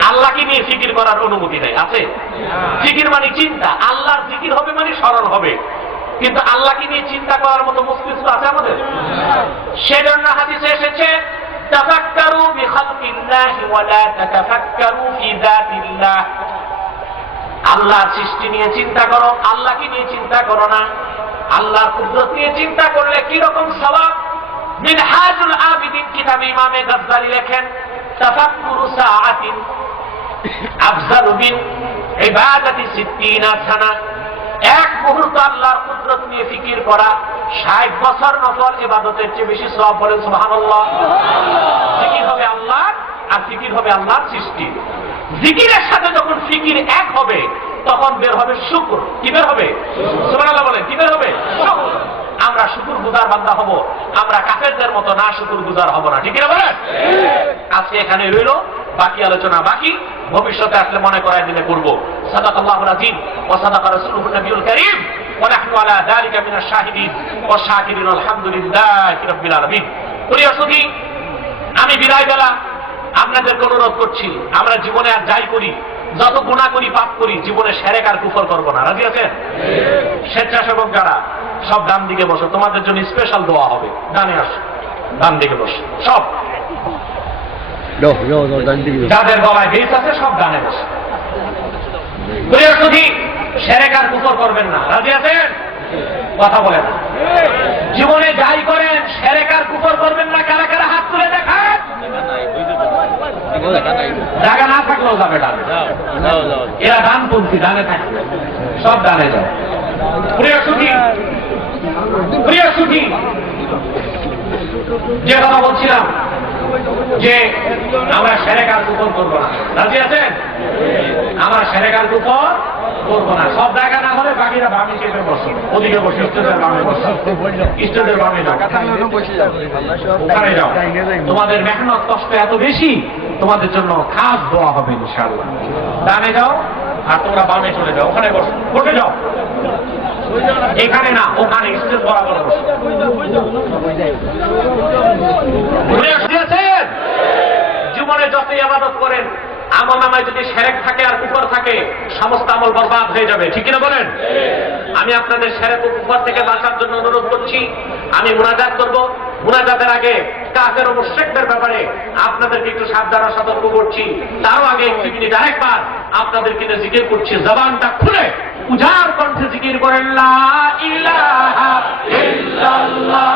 আল্লাহকে নিয়ে ফিকির করার অনুমতি নেই, আছে? ফিকির মানে চিন্তা, আল্লাহর জিকির হবে মানে স্মরণ হবে। কিন্তু আল্লাহকে নিয়ে চিন্তা করার মতো মস্তিষ্ক আছে আমাদের? সেজন্য হাদিসে এসেছে তাফাক্কারু বিখালকিল্লাহি ওয়া লা তাতাফাক্কারু ফি যাতিল্লাহ, আল্লাহর সৃষ্টি নিয়ে চিন্তা করো, আল্লাহকে নিয়ে চিন্তা করো না। আল্লাহর কুদরত নিয়ে চিন্তা করলে কি রকম সওয়াব? মিনহাজুল আবিদিন কিতাবে ইমামে গাজ্জালি লেখেন, তাফাক্কুরু সাআতিন আফজালু মিন ইবাদাতি 60 সানা, এক মুহূর্ত আল্লাহর কুদরত নিয়ে ফিকির করা 60 বছর নফল ইবাদতের চেয়ে বেশি সওয়াব। বলেন সুবহানাল্লাহ। জিকির হবে আল্লাহ, আর ফিকির হবে আল্লাহর সৃষ্টি। জিকিরের সাথে যখন ফিকির এক হবে তখন বের হবে শুকর। কি বের হবে? সুবহানাল্লাহ বলেন। কি বের হবে? শুকর। আমরা শুকর গুজার বান্দা হব, আমরা কাফেরদের মতো না শুকর গুজার হব না, ঠিক না বলেন? আজকে এখানে রইল, বাকি আলোচনা বাকি, ভবিষ্যতে আসলে মনে করাই দিলে করব। সাদাকাল্লাহুল আযীম ওয়া সাদাকা রাসূলুহুন নবিয়ুল কারীম ওয়া নাহনু আলা যালিকা মিনাশ শাহিদিন ওয়াশ শাকিরিন আলহামদুলিল্লাহি রাব্বিল আলামিন। প্রিয় সুধী, আমি বিদায় বেলা আপনাদেরকে অনুরোধ করছি, আমরা জীবনে আর যাই করি, যত গুনাহ করি, পাপ করি, জীবনে শিরক আর কুফর করব না। রাজি আছেন? স্বেচ্ছাসেবক যারা সব ডান দিকে বসো, তোমাদের জন্য স্পেশাল দোয়া হবে। ডানে আসো, ডান দিকে বসো সব। যাদের গলায় বেশ আছে সব ডানে বসে। প্রিয় সুধী, শিরক আর কুফর করবেন না। রাজি আছেন? কথা বলেন। জীবনে যাই করেন শিরক আর কুফর করবেন না। কারা কারা হাত তুলে দেখান। জায়গা না থাকলেও যাবে ডানে। এরা ডানপন্থী, ডানে থাকবে, সব ডানে যাও। প্রিয় সুধী, প্রিয় সুধী, যে কথা বলছিলাম যে আমরা শিরক আর কুফর করবো না। রাজি আছেন? আমরা শিরক আর কুফর করবো না। সব জায়গা না হলে বাকিরা বামে চেপে বসো, ওদিকে বসে, স্টেজের বামে বসো, স্টেজের বামে যাও, ওখানে যাও। তোমাদের মেহনত কষ্ট এত বেশি, তোমাদের জন্য খাস দোয়া হবে ইনশাআল্লাহ। ডানে যাও আর তোমরা বামে চলে যাও, ওখানে বসো, বসে যাও। এখানে না, ওখানে স্টেজ বরাবর বসো। জীবনে যতই ইবাদত করেন, আমল নামায় যদি শিরক থাকে আর কুফর থাকে, সমস্ত আমল বরবাদ হয়ে যাবে, ঠিক না বলেন? আমি আপনাদের শিরক ও কুফর থেকে বাঁচার জন্য অনুরোধ করছি। আমি মুনাজাত করব। মুনাজাতের আগে কাফের ও মুশরিকদের ব্যাপারে আপনাদেরকে একটু সাবধান ও সতর্ক করছি। তারও আগে একটি মিনিট আরেকবার আপনাদেরকে জিকির করছি, জবানটা খুলে উজাড় কণ্ঠে জিকির করেন, লা ইলাহা ইল্লাল্লাহ।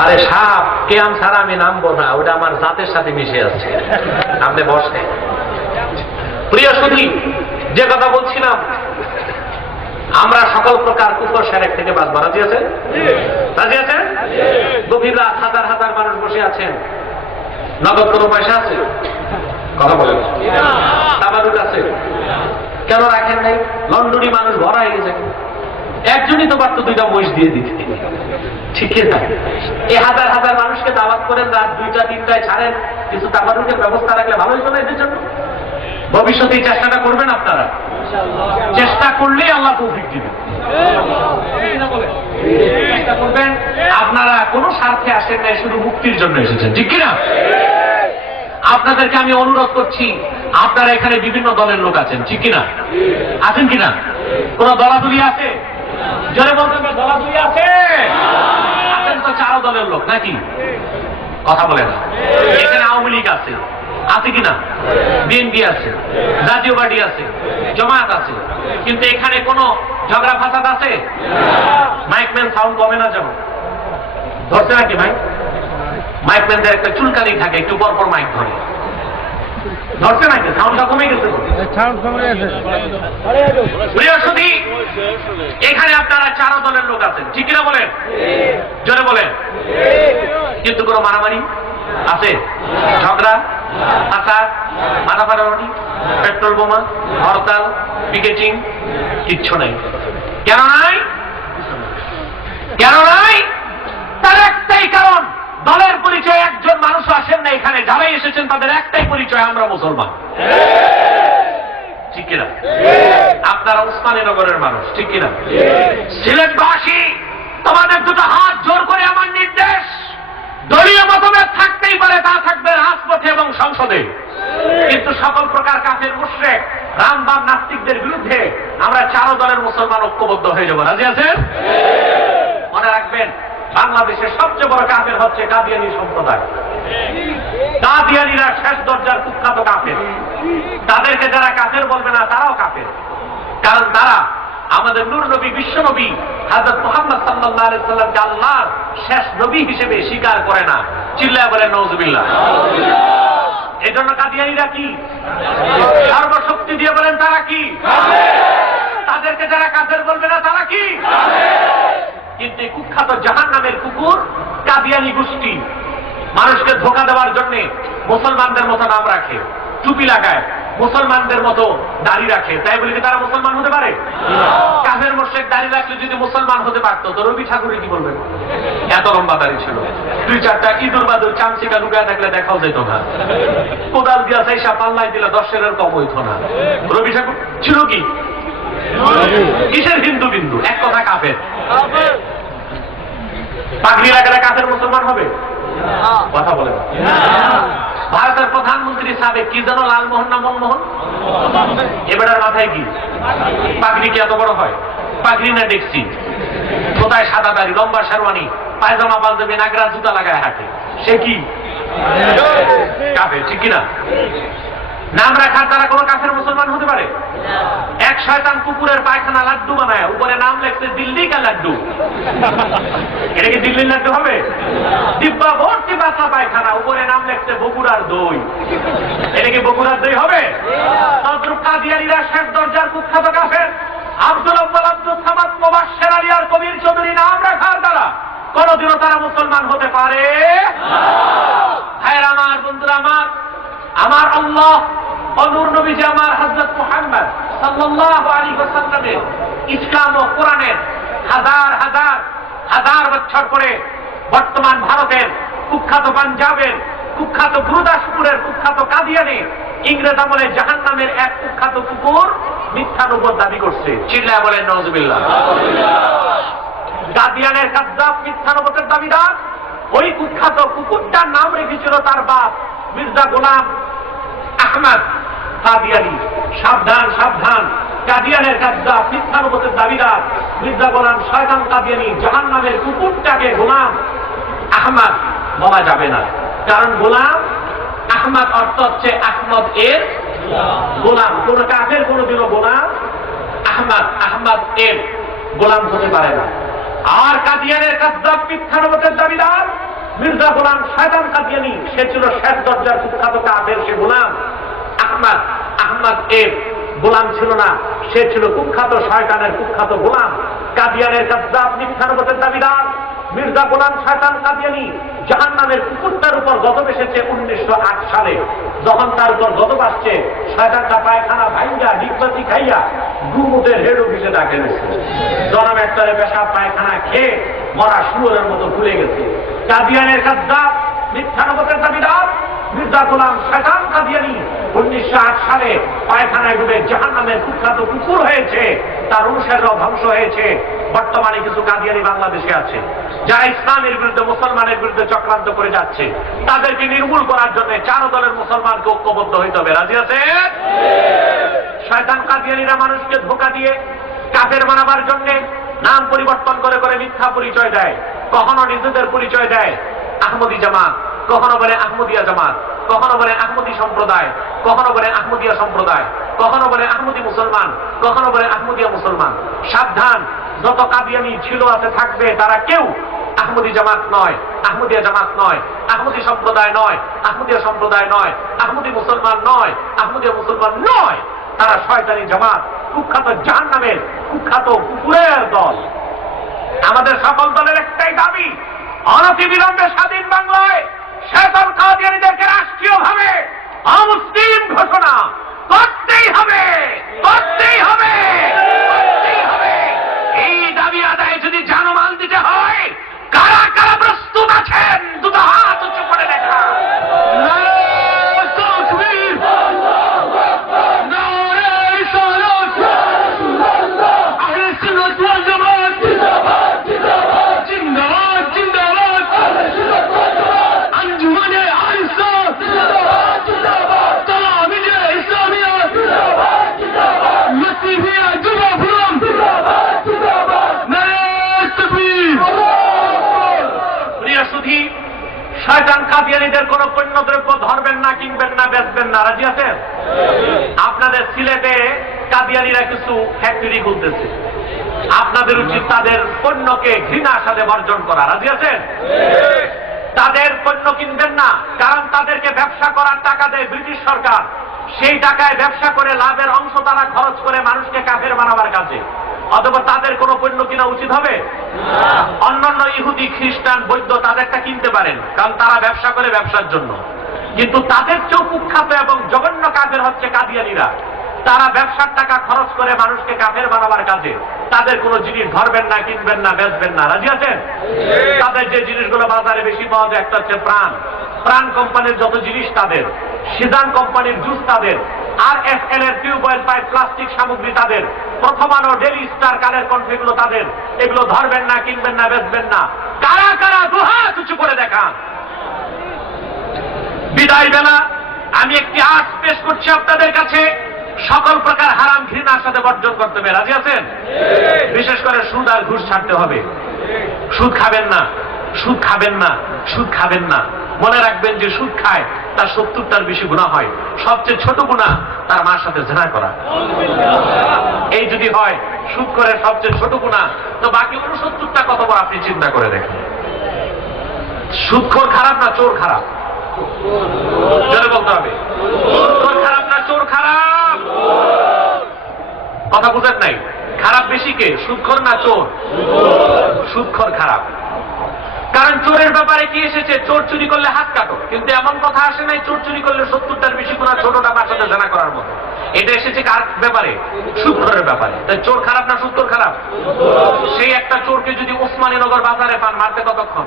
আরে সাপ কেয়াম ছাড়া আমি নামবো না, ওটা আমার জাতের সাথে মিশে আছে। আপনি বসে প্রিয় সুধী, যে কথা বলছিলাম, আমরা সকল প্রকার কুফর শিরক থেকে বাঁচব। রাজি আছেন? রাজি আছেন? গভীর রাত হাজার হাজার মানুষ বসে আছেন, নগদ কোনো পয়সা আছে? কথা বলেন। তাবারুক আছে? কেন রাখেন নাই? লন্ডনি মানুষ ভরা হয়ে গেছে, একজনই তো পারতো দুইটা মহিষ দিয়ে দিতে। ঠিক না? এই হাজার হাজার মানুষকে দাওয়াত করেন, রাত 2টা 3টায় ছাড়েন, কিছু তাবারুকের ব্যবস্থা রাখলে ভালো হইতো না এদের জন্য? ভবিষ্যতে এই চেষ্টাটা করবেন আপনারা? চেষ্টা করলেই আল্লাহ তৌফিক দিবেন। চেষ্টা করবেন। আপনারা কোন স্বার্থে আসেন নাই, শুধু মুক্তির জন্য এসেছেন, ঠিক কিনা? আপনাদেরকে আমি অনুরোধ করছি, আপনারা এখানে বিভিন্ন দলের লোক আছেন, ঠিক কিনা? আছেন কিনা? কোন দলাদলি আছে? জোরে বলতেন, দলাদলি আছে? আছেন তো 4 দলের লোক নাকি? কথা বলে না। এখানে আওয়ামী লীগ আছে, আছে কিনা? বিএনপি আছে, জাতীয় পার্টি আছে, জামায়াত আছে, কিন্তু এখানে কোন ঝগড়া ফাসাদ আছে? মাইকম্যান সাউন্ড কমে না যেমন, ধরছে নাকি ভাই? মাইকম্যানদের একটা চুলকানি থাকে, একটু পরপর মাইক ধরে, ধরছে নাকি? সাউন্ডটা কমে গেছে। প্রিয় সুধী, এখানে আপনারা 4 দলের লোক আছেন, ঠিক কিনা বলেন? জোরে বলেন। কিন্তু কোনো মারামারি আছে? ঝগড়া, ফাসাদ, মাথা ফাটাফাটি, পেট্রোল বোমা, হরতাল, পিকেটিং কিচ্ছু নাই। কেন নাই? কেন নাই? তার একটাই কারণ, দলের পরিচয় একজন মানুষ আসেন না এখানে, যারাই এসেছেন তাদের একটাই পরিচয়, আমরা মুসলমান, ঠিক কিনা? আপনারা উসমানীনগরের মানুষ, ঠিক কিনা? সিলেটবাসী, তোমাদের দুটো হাত জোর করে আমার নির্দেশ, দলীয় মতভেদ থাকতেই পারে, তা থাকবে রাজপথে এবং সংসদে, কিন্তু সকল প্রকার কাফের মুশরিক রামবাম নাস্তিকদের বিরুদ্ধে আমরা 4 দলের মুসলমান ঐক্যবদ্ধ হয়ে যাব। রাজি আছেন? মনে রাখবেন, বাংলাদেশের সবচেয়ে বড় কাফের হচ্ছে কাদিয়ানী সম্প্রদায়। কাদিয়ানীরা শেষ দরজার কুখ্যাত কাফের। তাদেরকে যারা কাফের বলবে না, তারাও কাফের, কারণ তারা আমাদের নূর নবী, বিশ্ব নবী হযরত মুহাম্মদ সাল্লাল্লাহু আলাইহি সাল্লামকে আল্লাহর শেষ নবী হিসেবে স্বীকার করে না। চিল্লায়া বলেন নাউযুবিল্লাহ। এজন্য কাদিয়ানীরা কি? সর্বশক্তি দিয়ে বলেন তারা কি? তাদেরকে যারা কাফের বলবে না, তারা কি? কিন্তু কুখ্যাত জাহান্নামের কুকুর কাদিয়ানী গোষ্ঠী মানুষকে ধোঁকা দেওয়ার জন্য মুসলমানদের মতো নাম রাখে, টুপি লাগায়, মুসলমানদের মতো দাড়ি রাখে, তাই বলে কি তারা মুসলমান হতে পারে? কাফের মুশরিক দাড়ি রাখলে যদি মুসলমান হতে পারতো, তো রবি ঠাকুরে কি বলবেন? এত লম্বা দাড়ি ছিল, 2-4টা ইঁদুর বাদুর চামচিকা লুকায় থাকলে দেখাও যেত না, কোদাল দিয়া সাইসা পাল্লাই দিলে 10-এর কম হইত না। রবি ঠাকুর ছিল কি? কিসের হিন্দু বিন্দু? এক কথা কাফের। পাগড়ি লাগালে কাফের মুসলমান হবে? কথা বলে না। ভারতের প্রধানমন্ত্রী সাবেক কি যেন, লালমোহন না মনমোহন, এবারের মাথায় কি? পাগড়ি কি এত বড় হয়? পাগড়ি না দেখছি, কোথায় সাদা দাড়ি, লম্বা শেরওয়ানি, পায়জামা পাঞ্জাবি, নাগরা জুতা লাগায় হাঁটে, সে কি? কাফের, ঠিক কিনা? নাম রাখার দ্বারা কোনো কাফের মুসলমান হতে পারে? এক শয়তান কুকুরের পায়খানা লাড্ডু বানায়, উপরে নাম লেখছে দিল্লি কা লাড্ডু। এটা কি দিল্লির লাড্ডু হবে? ডিব্বা ভর্তি পাতলা পায়খানা, উপরে নাম লেখছে বগুড়ার দই। এটা কি বগুড়ার দই হবে? তদ্রুপ কাদিয়ানীরা শেষ দরজার কুখ্যাত কাফের আব্দুল আব্বাল আব্দুল সামাদ মুবাশশির আলী আর কবির চৌধুরী নাম রাখার দ্বারা কোনদিনও তারা মুসলমান হতে পারে? ভাইরা আমার, বন্ধুরা আমার, আমার আল্লাহ নূর নবীজি আমার হযরত মুহাম্মদ সাল্লাল্লাহু আলাইহি ওয়াসাল্লামের ইসলাম ও কোরআনের হাজার হাজার হাজার বছর পরে বর্তমান ভারতের কুখ্যাত পাঞ্জাবের কুখ্যাত গুরুদাসপুরের কুখ্যাত কাদিয়ানি ইংরেজ আমলে জাহান্নামের এক কুখ্যাত কুকুর মিথ্যানুবদ দাবি করছে। চিল্লায় বলেন নাউজুবিল্লাহ। কাদিয়ানের কাযযাব মিথ্যানুবদের দাবিদার ওই কুখ্যাত কুকুরটার নাম রেখেছিল তার বাপ মির্জা গোলাম আহমদ কাদিয়ানী। সাবধান সাবধান, কাদিয়ানের কাযযাব মিথ্যানুবদের দাবিদার মির্জা গোলাম শয়তান কাদিয়ানী জাহান্নামের কুকুরটাকে গোলাম আহমদ বলা যাবে না, কারণ গোলাম আহমদ অর্থ হচ্ছে আহমদ এর গোলাম। কোন কাফের কোনদিনও গোলাম আহমদ আহমদ এর গোলাম হতে পারে না। আর কাদিয়ানের কাযযাব মিথ্যানুবদের দাবিদার মির্জা গোলাম শয়তান কাদিয়ানী, সে ছিল শেষ দরজার কুখ্যাত কাফের। সে গোলাম আহমদ আহমদ এর গোলাম ছিল না, সে ছিল কুখ্যাত শয়তানের কুখ্যাত গোলাম। কাদিয়ানের কাযযাব মিথ্যানুবদের দাবিদার মির্জা গোলাম শয়তান কাদিয়ানী জাহান্নামের কুকুরটার উপর গজব এসেছে 1908 সালে। যখন তার উপর গজব আসছে, শয়তানটা পায়খানা ভাঙ্গা ডিগবাতি খাইয়া গুমুটের হেড অফিসে ডাকে গেছে। জনাব একটারে পেশাব পায়খানা খেয়ে মরা শুয়োরের মতো ভুলে গেছে। কাদিয়ানের কাযযাব মিথ্যানুবদের দাবিদার মির্জা গোলাম শয়তান কাদিয়ানী 1908 সালে পায়খানায় ডুবে জাহান্নামের কুখ্যাত কুকুর হয়েছে, তার অনুসারীরাও ধ্বংস হয়েছে। বর্তমানে কিছু কাদিয়ানী বাংলাদেশে আছে যারা ইসলামের বিরুদ্ধে মুসলমানের বিরুদ্ধে চক্রান্ত করে যাচ্ছে। তাদেরকে নির্মূল করার জন্য 4 দলের মুসলমানকে ঐক্যবদ্ধ হইতে হবে। রাজি আছে? শয়তান কাদিয়ানীরা মানুষকে ধোঁকা দিয়ে কাফের বানাবার জন্য নাম পরিবর্তন করে করে মিথ্যা পরিচয় দেয়। কখনো নিজেদের পরিচয় দেয় আহমদী জামাত, কখনো বলে আহমদিয়া জামাত, কখনো বলে আহমদী সম্প্রদায়, কখনো বলে আহমদিয়া সম্প্রদায়, কখনো বলে আহমদী মুসলমান, কখনো বলে আহমদিয়া মুসলমান। সাবধান, যত কাদিয়ানী ছিল আছে থাকবে, তারা কেউ আহমদী জামাত নয়, আহমদিয়া জামাত নয়, আহমদী সম্প্রদায় নয়, আহমদিয়া সম্প্রদায় নয়, আহমদী মুসলমান নয়, আহমদিয়া মুসলমান নয়। তারা শয়তানি জামাত, কুখ্যাত জাহান্নামের কুখ্যাত কুকুরের দল। আমাদের সকল দলের একটাই দাবি, অনতিবিলম্বে স্বাধীন বাংলায় শয়তান কাদিয়ানীদেরকে রাষ্ট্রীয়ভাবে অমুসলিম ঘোষণা করতেই হবে, করতেই হবে, করতেই হবে। এই দাবি আদায় যদি জানমাল দিতে হয়, কারা কারা প্রস্তুত আছেন দুটো হাত উঁচু করে দেখা। শয়তান কাদিয়ানীদের কোন পণ্যদ্রব্য ধরবেন না, কিনবেন না, বেচবেন না। রাজি আছেন? আপনাদের সিলেটে কাদিয়ানীরা কিছু ফ্যাক্টরি খুলতেছে, আপনাদের উচিত তাদের পণ্যকে ঘৃণার সাথে বর্জন করা। রাজি আছেন? তাদের পণ্য কিনবেন না, কারণ তাদেরকে ব্যবসা করার টাকা দেয় ব্রিটিশ সরকার। সেই টাকায় ব্যবসা করে লাভের অংশ তারা খরচ করে মানুষকে কাফের বানাবার কাজে। অথবা তাদের কোনো পণ্য কিনা উচিত হবে? অন্যান্য ইহুদি খ্রিস্টান বৌদ্ধ তাদেরটা কিনতে পারেন, কারণ তারা ব্যবসা করে ব্যবসার জন্য। কিন্তু তাদের চেয়েও কুখ্যাত এবং জঘন্য কাফের হচ্ছে কাদিয়ানীরা। তারা ব্যবসার টাকা খরচ করে মানুষকে কাফের বানাবার কাজে। তাদের কোনো জিনিস ধরবেন না, কিনবেন না, বেচবেন না। রাজি আছেন? তাদের যে জিনিসগুলো বাজারে বেশি পাওয়া যায়, একটা হচ্ছে প্রাণ। প্রাণ কোম্পানির যত জিনিস তাদের, সিদান কোম্পানির জুস তাদের, RFL এর টিউবওয়েল পাইপ প্লাস্টিক সামগ্রী তাদের, প্রথম আলো ডেলি স্টার কালের কণ্ঠ এগুলো তাদের। এগুলো ধরবেন না, কিনবেন না, বেচবেন না। কারা কারা দুহাত উঁচু করে দেখান। বিদায় বেলা আমি একটি আর্ট পেশ করছি আপনাদের কাছে। সকল প্রকার হারাম ঘৃণার সাথে বর্জন করতে হবে। রাজি আছেন? বিশেষ করে সুদ আর ঘুষ ছাড়তে হবে। সুদ খাবেন না, সুদ খাবেন না, সুদ খাবেন না। মনে রাখবেন যে সুদ খায় তার 70টার বেশি গুনাহ হয়। সবচেয়ে ছোট গুনাহ তার মার সাথে জিনা করা। এই যদি হয় সুদখোরের সবচেয়ে ছোট গুনাহ, তো বাকি 69টা কত বড় আপনি চিন্তা করে দেখেন। সুদখোর খারাপ না চোর খারাপ? জোরে বলতে হবে। সুদখোর খারাপ না চোর খারাপ? কথা বুঝেন নাই? খারাপ বেশি কে, সুদখোর না চোর? সুদখোর খারাপ। কারণ চোরের ব্যাপারে কি এসেছে, চোর চুরি করলে হাত কাটো, কিন্তু এমন কথা আসে নাই চোর চুরি করলে 70টার বেশি গুনাহ, ছোটটা মার সাথে জানা করার মতো। এটা এসেছে কার ব্যাপারে? সুদখোরের ব্যাপারে। তাই চোর খারাপ না সুদখোর খারাপ? সেই একটা চোরকে যদি ওসমানীনগর বাজারে পান, মারতে কতক্ষণ?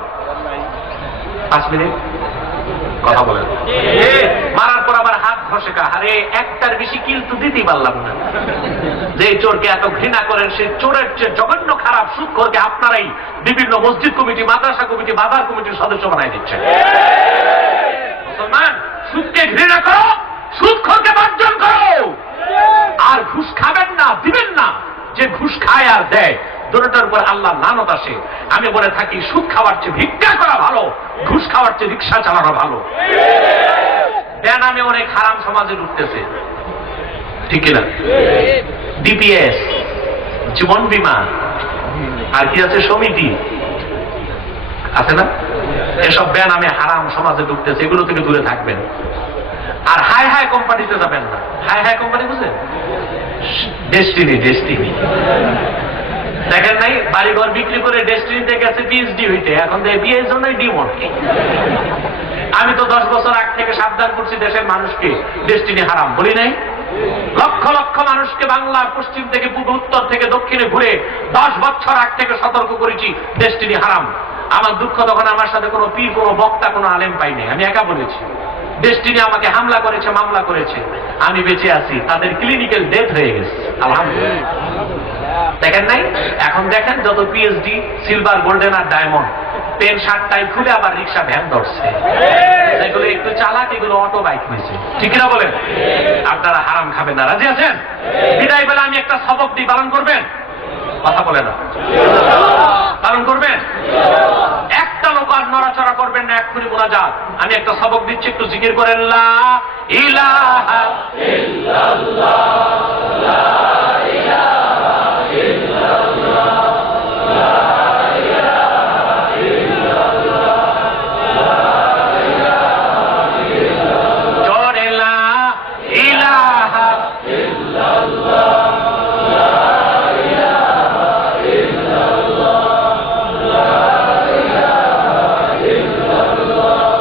5 মিনিট। কথা বলেন। মারার পর আবার হাত ঘষে কা, আরে একটার বেশি কিল তো দিতেই পারলাম না। যে চোরকে এত ঘৃণা করেন, সে চোরের চেয়ে জঘন্য খারাপ সুদখোরকে আপনারাই বিভিন্ন মসজিদ কমিটি, মাদ্রাসা কমিটি, বাজার কমিটির সদস্য বানাই দিচ্ছেন। মুসলমান, সুদকে ঘৃণা করো, সুদখোরকে বর্জন করো, আর ঘুষ খাবেন না, দিবেন না। যে ঘুষ খায় আর দেয়, দুটোটার উপর আল্লাহ লানত আসে। আমি বলে থাকি, সুদ খাওয়ার চেয়ে ভিক্ষা করা ভালো, ঘুষ খাওয়ার চেয়ে রিক্সা চালানো ভালো। বেনামে অনেক হারাম সমাজে ঢুকতেছে, ঠিক কিনা? ডিপিএস, জীবন বীমা, আর কি আছে, সমিতি আছে না? এসব বেনামে হারাম সমাজে ঢুকতেছে, এগুলো থেকে দূরে থাকবেন। আর হাই হাই কোম্পানিতে যাবেন না। হাই হাই কোম্পানি বুঝেন? ডেস্টিনি, ডেস্টিনি দেখেন নাই? বাড়িঘর বিক্রি করে ডেস্টিনিতে গেছে পিএইচডি হইতে, এখন বিয়ের জন্য ডিমোট। আমি তো 10 বছর আগ থেকে সাবধান করছি দেশের মানুষকে, ডেস্টিনি হারাম বলি নাই? লক্ষ লক্ষ মানুষকে বাংলার পশ্চিম থেকে পূর্ব, উত্তর থেকে দক্ষিণে ঘুরে 10 বছর আগ থেকে সতর্ক করেছি, ডেস্টিনি হারাম। আমার দুঃখ, তখন আমার সাথে কোনো পীর, কোনো বক্তা, কোনো আলেম পাইনি, আমি একা বলেছি। ডেস্টিনি আমাকে হামলা করেছে, মামলা করেছে, আমি বেঁচে আছি, তাদের ক্লিনিক্যাল ডেথ হয়ে গেছে, আলহামদুলিল্লাহ। দেখেন নাই? এখন দেখেন যত পিএইচডি, সিলভার, গোল্ডেন আর ডায়মন্ড, পেন শার্টটাই খুলে আবার রিক্সা ভ্যান ধরছে। এগুলো একটু চালাক, এগুলো অটো বাইক হয়েছে, ঠিক না বলেন? আপনারা হারাম খাবেন না, রাজি আছেন? বিদায় বেলা আমি একটা সবক দিই, পালন করবেন? কথা বলে না, পালন করবেন? একটা লোক আর নড়াচড়া করবেন না, এক্ষুনি মোনাজাত। আমি একটা সবক দিচ্ছি, একটু জিকির করেন, লা ইলাহা ইল্লাল্লাহ, লা ইলাহা ইল্লাল্লাহ, লা ইলাহা ইল্লাল্লাহ, লা ইলাহা ইল্লাল্লাহ, জোরে লা ইলাহা ইল্লাল্লাহ, লা ইলাহা ইল্লাল্লাহ, লা ইলাহা ইল্লাল্লাহ,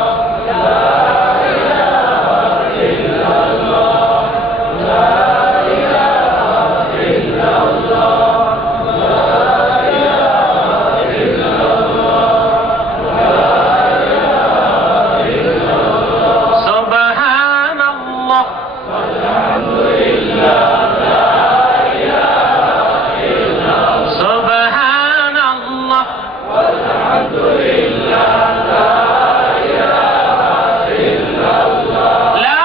লা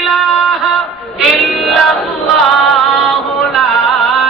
ইলাহা ইল্লাল্লাহ, লা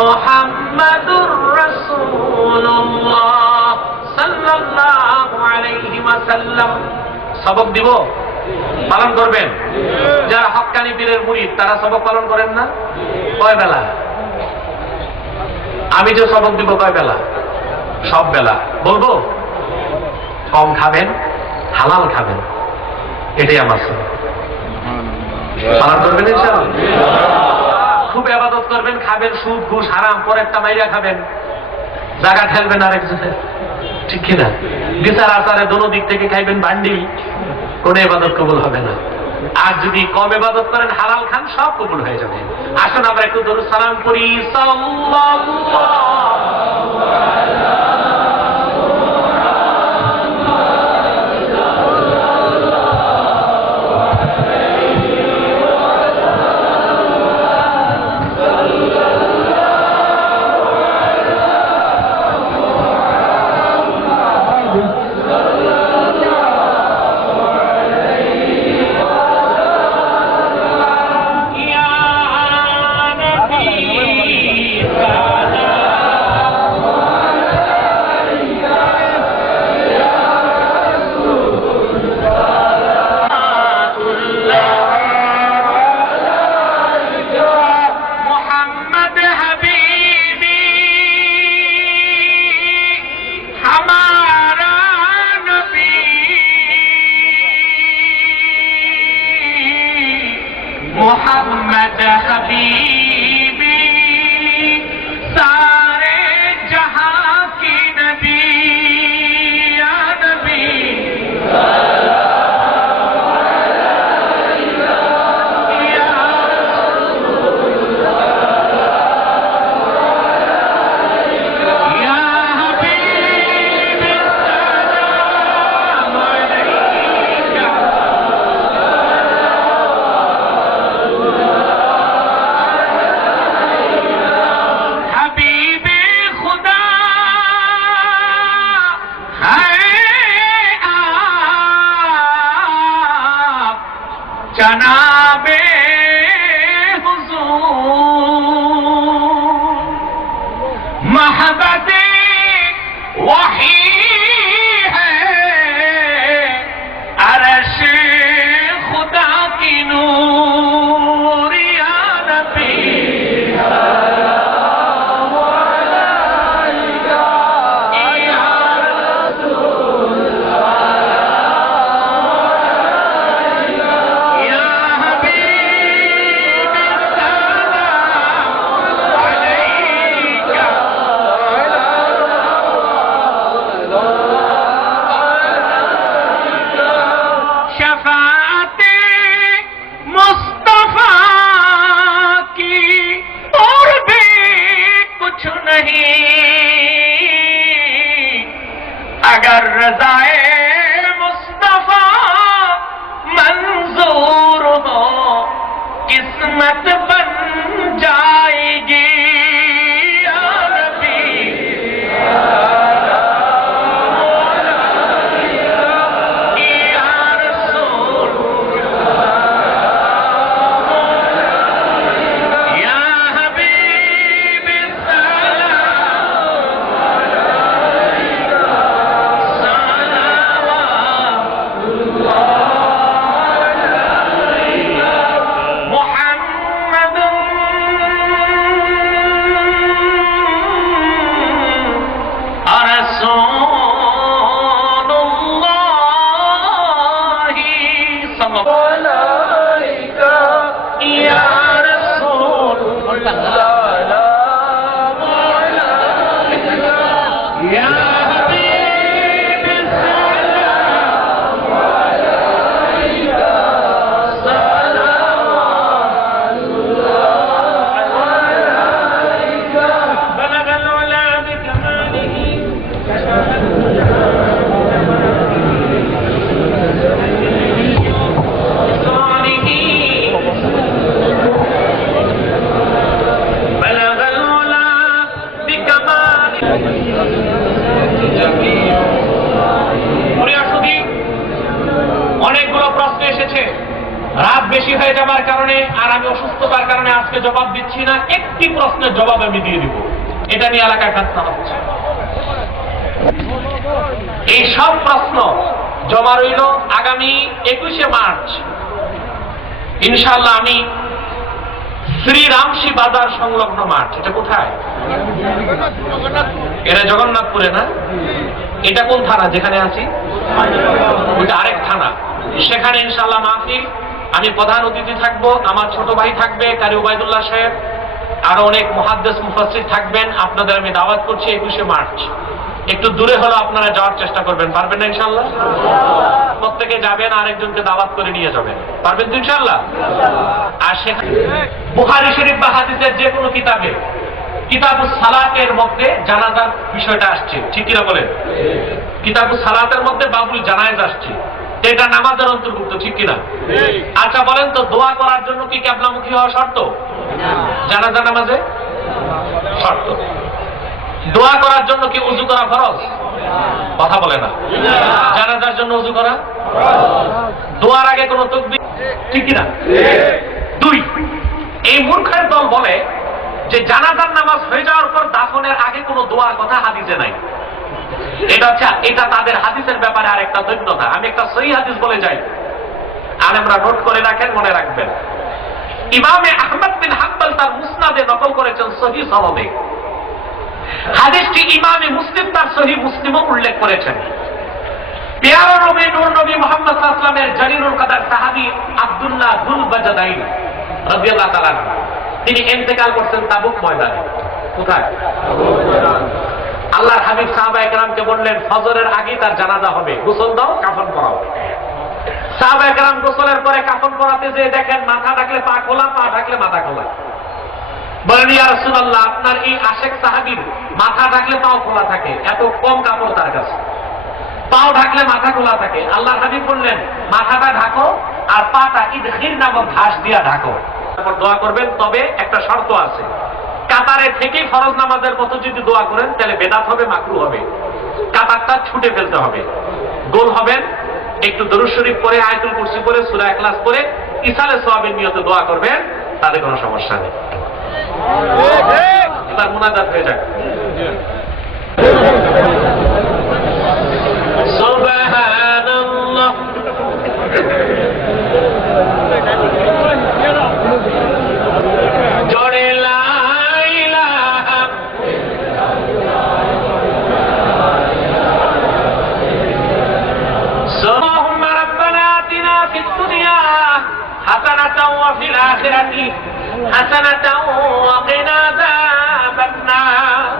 মুহাম্মাদুর রাসূলুল্লাহ সাল্লাল্লাহু আলাইহি ওয়াসাল্লাম। সবক দিব, পালন করবেন? যারা হক্কানি পীরের মুরিদ, তারা সবক পালন করেন না? কয় বেলা? আমি যে সবক দিব কয় বেলা? সব বেলা। বলবো? কম খাবেন, হালাল খাবেন, এটাই আমার সুন্নাত। পালন করবেন ইনশাআল্লাহ? খুব ইবাদত করবেন, খাবেন সুদ ঘুষ হারাম, পরেরটা মাইরা খাবেন, জায়গা ঠেলবেন আরেকজনের, ঠিক কিনা? বিচার আচারে দোনো দিক থেকে খাইবেন বান্ডিল, কোন ইবাদত কবুল হবে না। আর যদি কম ইবাদত করেন, হালাল খান, সব কবুল হয়ে যাবে। আসুন আমরা একটু দরুদ সালাম করি। সাল্লাল্লাহু محمد حبیبی سارے جہاں کی نبی یا نبی جناب حضور محبت وحی ہے عرش خدا کی نور یا نبی اگر رضائے مصطفیٰ منظور ہو قسمت بن جائے گی یا نبی یا رسول یا حبیب অনেকগুলো প্রশ্ন এসেছে, রাত বেশি হয়ে যাবার কারণে আর আমি অসুস্থতার কারণে আজকে জবাব দিচ্ছি না। একটি প্রশ্নের জবাব আমি দিয়ে দিব, এটা নিয়ে এলাকায় কাজ হচ্ছে। এই সব প্রশ্ন জমা রইল আগামী 21শে মার্চ ইনশাআল্লাহ। আমি শ্রীরামসী বাজার সংলগ্ন মাঠ, এটা কোথায়? এটা জগন্নাথপুরে না? এটা কোন থানা যেখানে আছি? ওইটা আরেক থানা। সেখানে ইনশাআল্লাহ মাহফিল, আমি প্রধান অতিথি থাকবো, আমার ছোট ভাই থাকবে কারি ওবায়দুল্লাহ সাহেব, আরো অনেক মুহাদ্দিস মুফাসসির থাকবেন। আপনাদের আমি দাওয়াত করছি 21শে মার্চ, একটু দূরে হলো আপনারা যাওয়ার চেষ্টা করবেন, পারবেন না ইনশাআল্লাহ? প্রত্যেকে যাবেন, আরেকজনকে দাওয়াত করে নিয়ে যাবেন, পারবেন তো ইনশাআল্লাহ? আর সেখানে বুখারী শরীফ বা হাদিসের যে কোনো কিতাবে কিতাবুস সালাতের মধ্যে জানাজার বিষয়টা আসছে, ঠিক কিনা বলেন? কিতাবুস সালাতের মধ্যে বাবুল জানায়েজ আসছে, এটা নামাজের অন্তর্ভুক্ত, ঠিক কিনা? আচ্ছা বলেন তো, দোয়া করার জন্য কি কিবলামুখী হওয়া শর্ত? জানাজা নামাজে শর্ত। দোয়া করার জন্য কি ওযু করা ফরজ? কথা বলে না। জানাজার জন্য ওযু করা দোয়ার আগে কোন তাকবীর, ঠিক কিনা? দুই, এই মূর্খের দল বলে যে জানাজার নামাজ হয়ে যাওয়ার পর দাফনের আগে কোনো দোয়ার কথা হাদিসে নাই। এটা তাদের হাদিসের ব্যাপারে আর একটা দৈন্যতা। আমি একটা সহিহ হাদিস বলে যাই, আলেমরা নোট করে রাখেন, মনে রাখবেন। ইমামে আহমদ বিন হাম্বল তার মুসনাদে নকল করেছেন সহিহ সনদে। হাদিসটি ইমামে মুসলিম তার সহিহ মুসলিমও উল্লেখ করেছেন। পেয়ারা নবী নূর নবী মুহাম্মদ সাল্লাল্লাহু আলাইহি ওয়াসাল্লামের জলিলুল কদর সাহাবী আব্দুল্লাহ যুল বাজদাইন রাদিয়াল্লাহু তাআলা, তিনি ইন্তেকাল করছেন তাবুক ময়দানে। কোথায়? আল্লাহর হাবিব সাহাবায়ে কেরামকে বললেন ফজরের আগে তার জানাজা হবে, গোসল দাও, কাফন পরাও। সাহাবায়ে কেরাম গোসলের পরে কাফন পরাতে যেয়ে দেখেন মাথা ঢাকলে পা খোলা, পা ঢাকলে মাথা খোলা। বলেন ইয়া রাসূলুল্লাহ, আপনার এই আশেক সাহাবীর মাথা ঢাকলে পাও খোলা থাকে, এত কম কাপড় তার কাছে, পাও ঢাকলে মাথা খোলা থাকে। আল্লাহর হাবিব বললেন মাথাটা ঢাকো আর পাটা ইদখির নামক ঘাস দিয়া ঢাকো, তারপর দোয়া করবেন। তবে একটা শর্ত আছে, কাতারে থেকে ফরজ নামাজের মতো যদি দোয়া করেন তাহলে বেদাত হবে, মাকরুহ হবে। কাতারটা ছুটে ফেলতে হবে, গোল হবেন। একটু দরুদ শরীফ পড়ে, আয়াতুল কুরসি পড়ে, সূরা ইখলাস পড়ে ইসালে সওয়াবের নিয়তে দোয়া করবেন, তাতে কোনো সমস্যা নেই। এবার মুনাজাত হয়ে যাক। সুবহানাল্লাহ, জোরে লা ইলাহা সুবহানাল্লাহ। রাব্বানা আতিনা ফিদ দুনিয়া হাসানাতাও ওয়া ফিল আখিরাতি হাসানাতাও ওয়া কিনা আযাবান নার।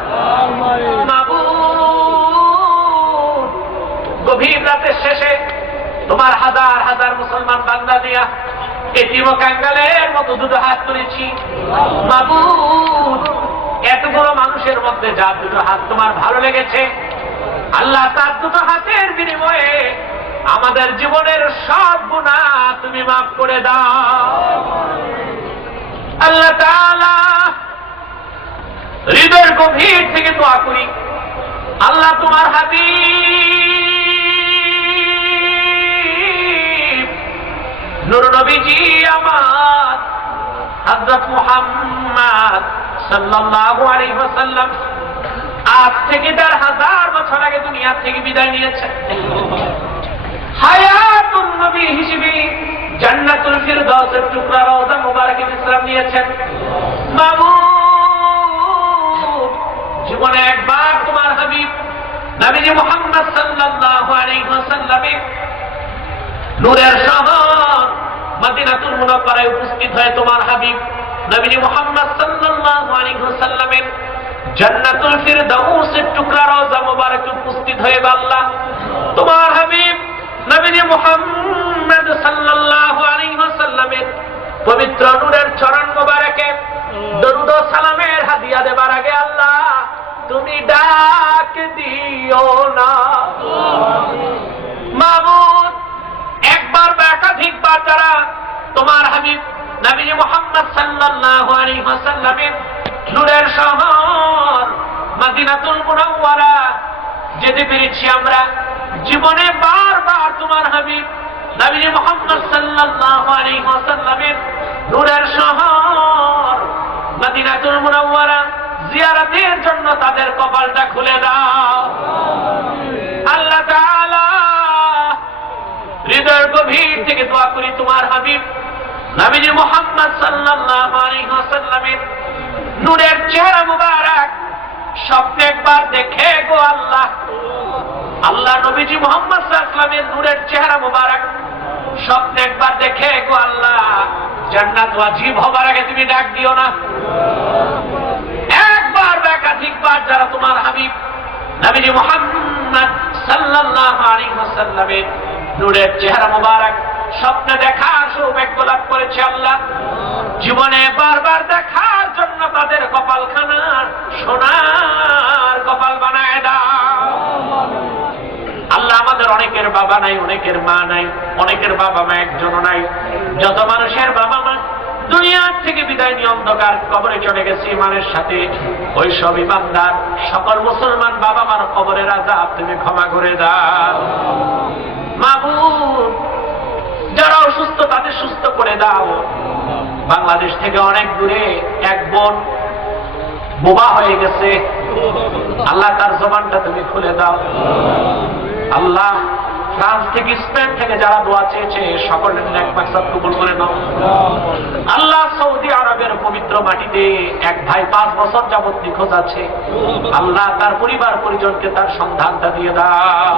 মাবুদ, গভীর রাতের শেষে তোমার হাজার হাজার মুসলমান বান্দা দিয়া এতিম ও কাঙ্গালের মতো দুটো হাত তুলেছি। মাবুদ, এত বড় মানুষের মধ্যে যার দুটো হাত তোমার ভালো লেগেছে, আল্লাহ তার দুটো হাতের বিনিময়ে আমাদের জীবনের সব গুনাহ তুমি মাফ করে দাও। আল্লাহ তাআলা, হৃদয়ের গভীর থেকে দোয়া করি, আল্লাহ তোমার হাবিব নূর নবীজি আমার হযরত মুহাম্মদ সাল্লাল্লাহু আলাইহি ওয়াসাল্লাম আজ থেকে ১,০০০ বছর আগে দুনিয়া থেকে বিদায় নিয়েছেন। হায়াতুন নবী হিসেবে জান্নাতুল ফিরদাউসের টুকরা রওজা মুবারকে বিশ্রাম নিয়েছেন। মাবুদ, জীবনে একবার তোমার হাবিব নবীজি মুহাম্মদ সাল্লাল্লাহু আলাইহি ওয়াসাল্লামের নূরের শহর মদিনাতুল মুনাওয়ারায় উপস্থিত হয়ে তোমার হাবিব নবীজি মুহাম্মদ সাল্লাল্লাহু আলাইহি ওয়াসাল্লামের জান্নাতুল ফিরদাউসের টুকরা রওজা মুবারকে উপস্থিত হয়ে আল্লাহ তোমার হাবিব নবীজি মুহাম্মদ সাল্লাল্লাহু আলাইহি ওয়াসাল্লামের পবিত্র নূরের চরণ মুবারকে দরুদ ও সালামের হাদিয়া দেবার আগে আল্লাহ তুমি ডাক দিও না। মাবুদ, একবার বা একাধিকবার যারা তোমার হাবিব নবীজি মুহাম্মদ সাল্লাল্লাহু আলাইহি ওয়াসাল্লামের নূরের শহর মদিনাতুল মুনাওয়ারা যেতে পেরেছি আমরা, জীবনে বারবার তোমার হাবিব নবীজি মুহাম্মদ সাল্লাল্লাহু আলাইহি ওয়াসাল্লামের নূরের শহর মদিনাতুল মুনাওয়ারা জিয়ারতের জন্য তাদের কপালটা খুলে দাও। আল্লাহ তাআলা, হৃদয়ের গভীর থেকে দোয়া করি তোমার হাবিব নবীজি মুহাম্মদ সাল্লাল্লাহু আলাইহি ওয়াসাল্লামের নূরের চেহারা মুবারক স্বপ্নে একবার দেখে গো আল্লাহ, আল্লাহ নবীজি মুহাম্মদ সাল্লাল্লাহু আলাইহি ওয়াসাল্লামের নূরের চেহারা মুবারক স্বপ্নে একবার দেখে গো আল্লাহ জান্নাত ওয়াজিব হবার আগে তুমি ডাক দিও না। একবার বা একাধিকবার যারা তোমার হাবিব নবীজি মুহাম্মদ সাল্লাল্লাহু আলাইহি ওয়াসাল্লামের নূরের চেহারা মোবারক স্বপ্নে দেখার সৌভাগ্য লাভ করেছে আল্লাহ, জীবনে বারবার দেখার জন্য তাদের কপালখানা সোনার কপাল বানায় দাও। আল্লাহ আমাদের অনেকের বাবা নাই, অনেকের মা নাই, অনেকের বাবা মা একজনও নাই। যত মানুষের বাবা মা দুনিয়ার থেকে বিদায় নিয়ে অন্ধকার কবরে চলে গেছে ইমানের সাথে, ওই সব ইমানদার সকল মুসলমান বাবা মার কবরের আযাব তুমি ক্ষমা করে দাও মাবুদ। যারা অসুস্থ তাদের সুস্থ করে দাও। বাংলাদেশ থেকে অনেক দূরে এক বোন বোবা হয়ে গেছে, আল্লাহ তার জবানটা তুমি খুলে দাও। আল্লাহ ফ্রান্স থেকে স্পেন থেকে যারা দোয়া চেয়েছে সকলের নেক মাকসাদ কবুল করে নাও। আল্লাহ সৌদি আরবের পবিত্র মাটিতে এক ভাই 5 বছর যাবত নিখোঁজ আছে, আল্লাহ তার পরিবার পরিজনকে তার সন্ধানটা দিয়ে দাও।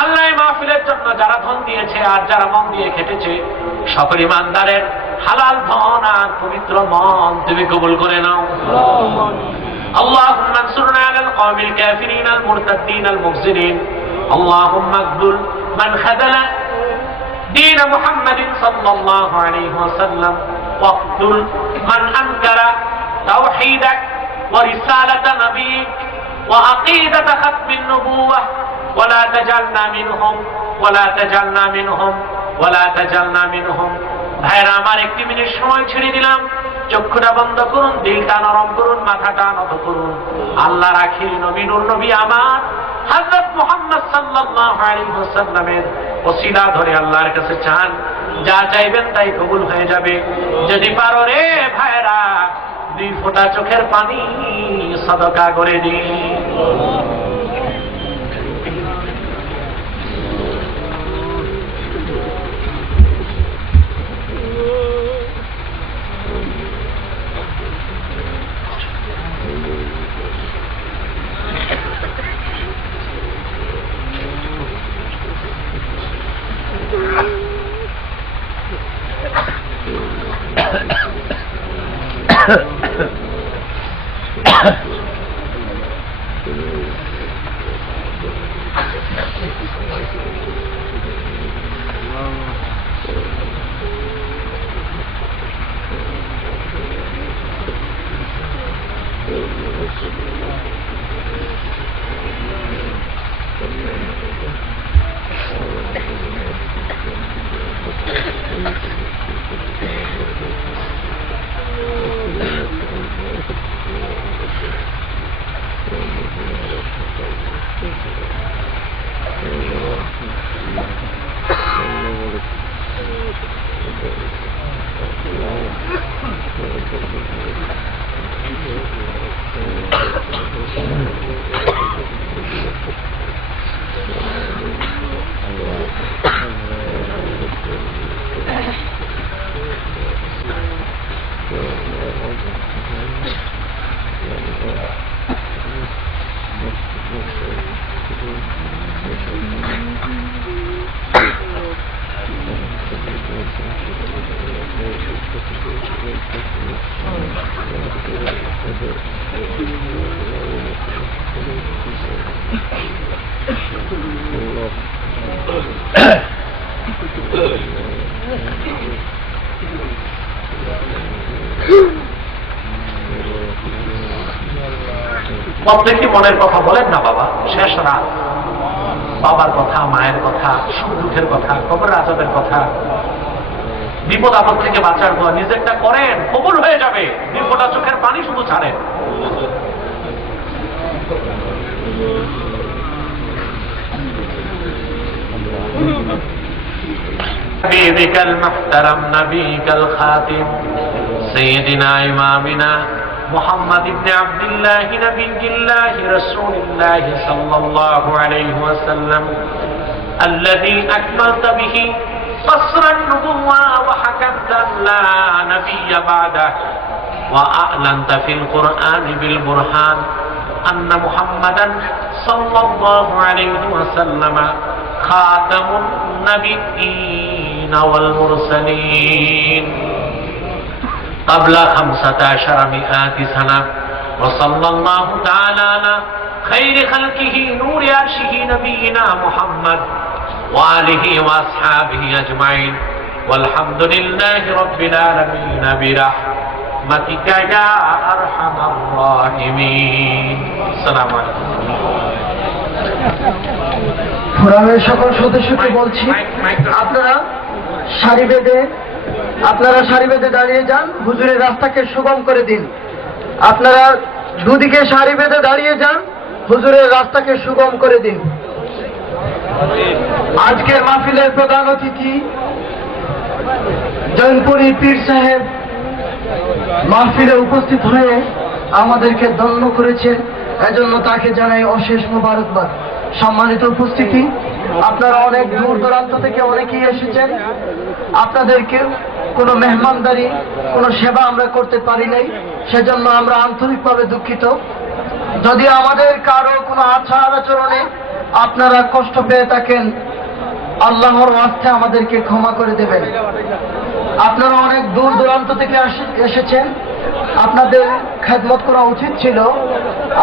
আল্লাহ মাহফিলের জন্য যারা ধন দিয়েছে আর যারা মন দিয়ে খেটেছে সকল ইমানদারের হালাল ধন আর পবিত্র মন তুমি কবুল করে নাও। اللهم انصرنا على القوم الكافرين المرتدين المفسدين اللهم اخذل من خذل دين محمد صلى الله عليه وسلم واقتل من انكر توحيدك ورسالة نبيك وعقيدة ختم النبوة ولا تجعلنا منهم ولا تجعلنا منهم ولا تجعلنا منهم। ভাইরা আমার একটি মিনিট সময় ছেড়ে দিলাম, চক্ষুটা বন্ধ করুন, দিলটা নরম করুন, মাথাটা নত করুন। আল্লাহর আখির নবী নূর নবী আমার হযরত মুহাম্মদ সাল্লাল্লাহু আলাইহি ওয়াসাল্লামের ওসিলা ধরে আল্লাহর কাছে চান, যা চাইবেন তাই কবুল হয়ে যাবে। যদি পারো রে ভাইরা 2 ফোঁটা চোখের পানি সাদকা করে দিন। প্রত্যেকটি মনের কথা বলেন না বাবা, শেষ রাত, বাবার কথা, মায়ের কথা, সুখ দুঃখের কথা, কবর আযাবের কথা, বিপদ আপদ থেকে বাঁচার দোয়া নিজেরটা করেন, কবুল হয়ে যাবে। 2 ফোঁটা চোখের পানি শুধু ছাড়েন। حبيبك المحترم نبيك الخاتم سيدنا إمامنا محمد بن عبد الله نبي الله رسول الله صلى الله عليه وسلم الذي أكملت به قصر النبوة وحكمت أن لا نبي بعده وأعلنت في القرآن بالبرهان أن محمدا صلى الله عليه وسلم خاتم النبيين والمرسلين قبل 1500 سنة وصلى الله تعالى على خير خلقه نور عرشه نبينا محمد وآله وأصحابه أجمعين والحمد لله رب العالمين برحمتك يا أرحم الراحمين السلام عليكم ফোরামের সকল সদস্যকে বলছি, আপনারা সারি বেঁধে দাঁড়িয়ে যান, হুজুরের রাস্তাকে সুগম করে দিন। আপনারা দুদিকে সারি বেঁধে দাঁড়িয়ে যান, হুজুরের রাস্তাকে সুগম করে দিন। আজকের মাহফিলের প্রধান অতিথি জৈনপুরী পীর সাহেব মাহফিলে উপস্থিত হয়ে আমাদেরকে ধন্য করেছেন, এজন্য তাকে জানাই অশেষ মোবারকবাদ। সম্মানিত উপস্থিতি, আপনারা অনেক দূর দূরান্ত থেকে অনেকেই এসেছেন। আপনাদেরকে কোনো মেহমানদারি, কোনো সেবা আমরা করতে পারি নাই, সেজন্য আমরা আন্তরিকভাবে দুঃখিত। যদি আমাদের কারো কোনো আচার আচরণে আপনারা কষ্ট পেয়ে থাকেন, আল্লাহর ওয়াস্তে আমাদেরকে ক্ষমা করে দেবেন। আপনারা অনেক দূর দূরান্ত থেকে এসেছেন, আপনাদের খেদমত করা উচিত ছিল,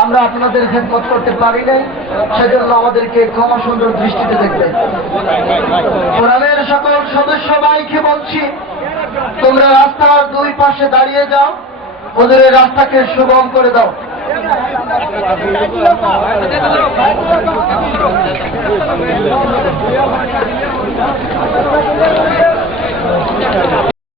আমরা আপনাদের খেদমত করতে পারি নাই, সেজন্য আমাদেরকে ক্ষমা সুন্দর দৃষ্টিতে দেখবেন। কোরআনের সকল সদস্য ভাইকে বলছি, তোমরা রাস্তার দুই পাশে দাঁড়িয়ে যাও, ওদের রাস্তাকে সুগম করে দাও।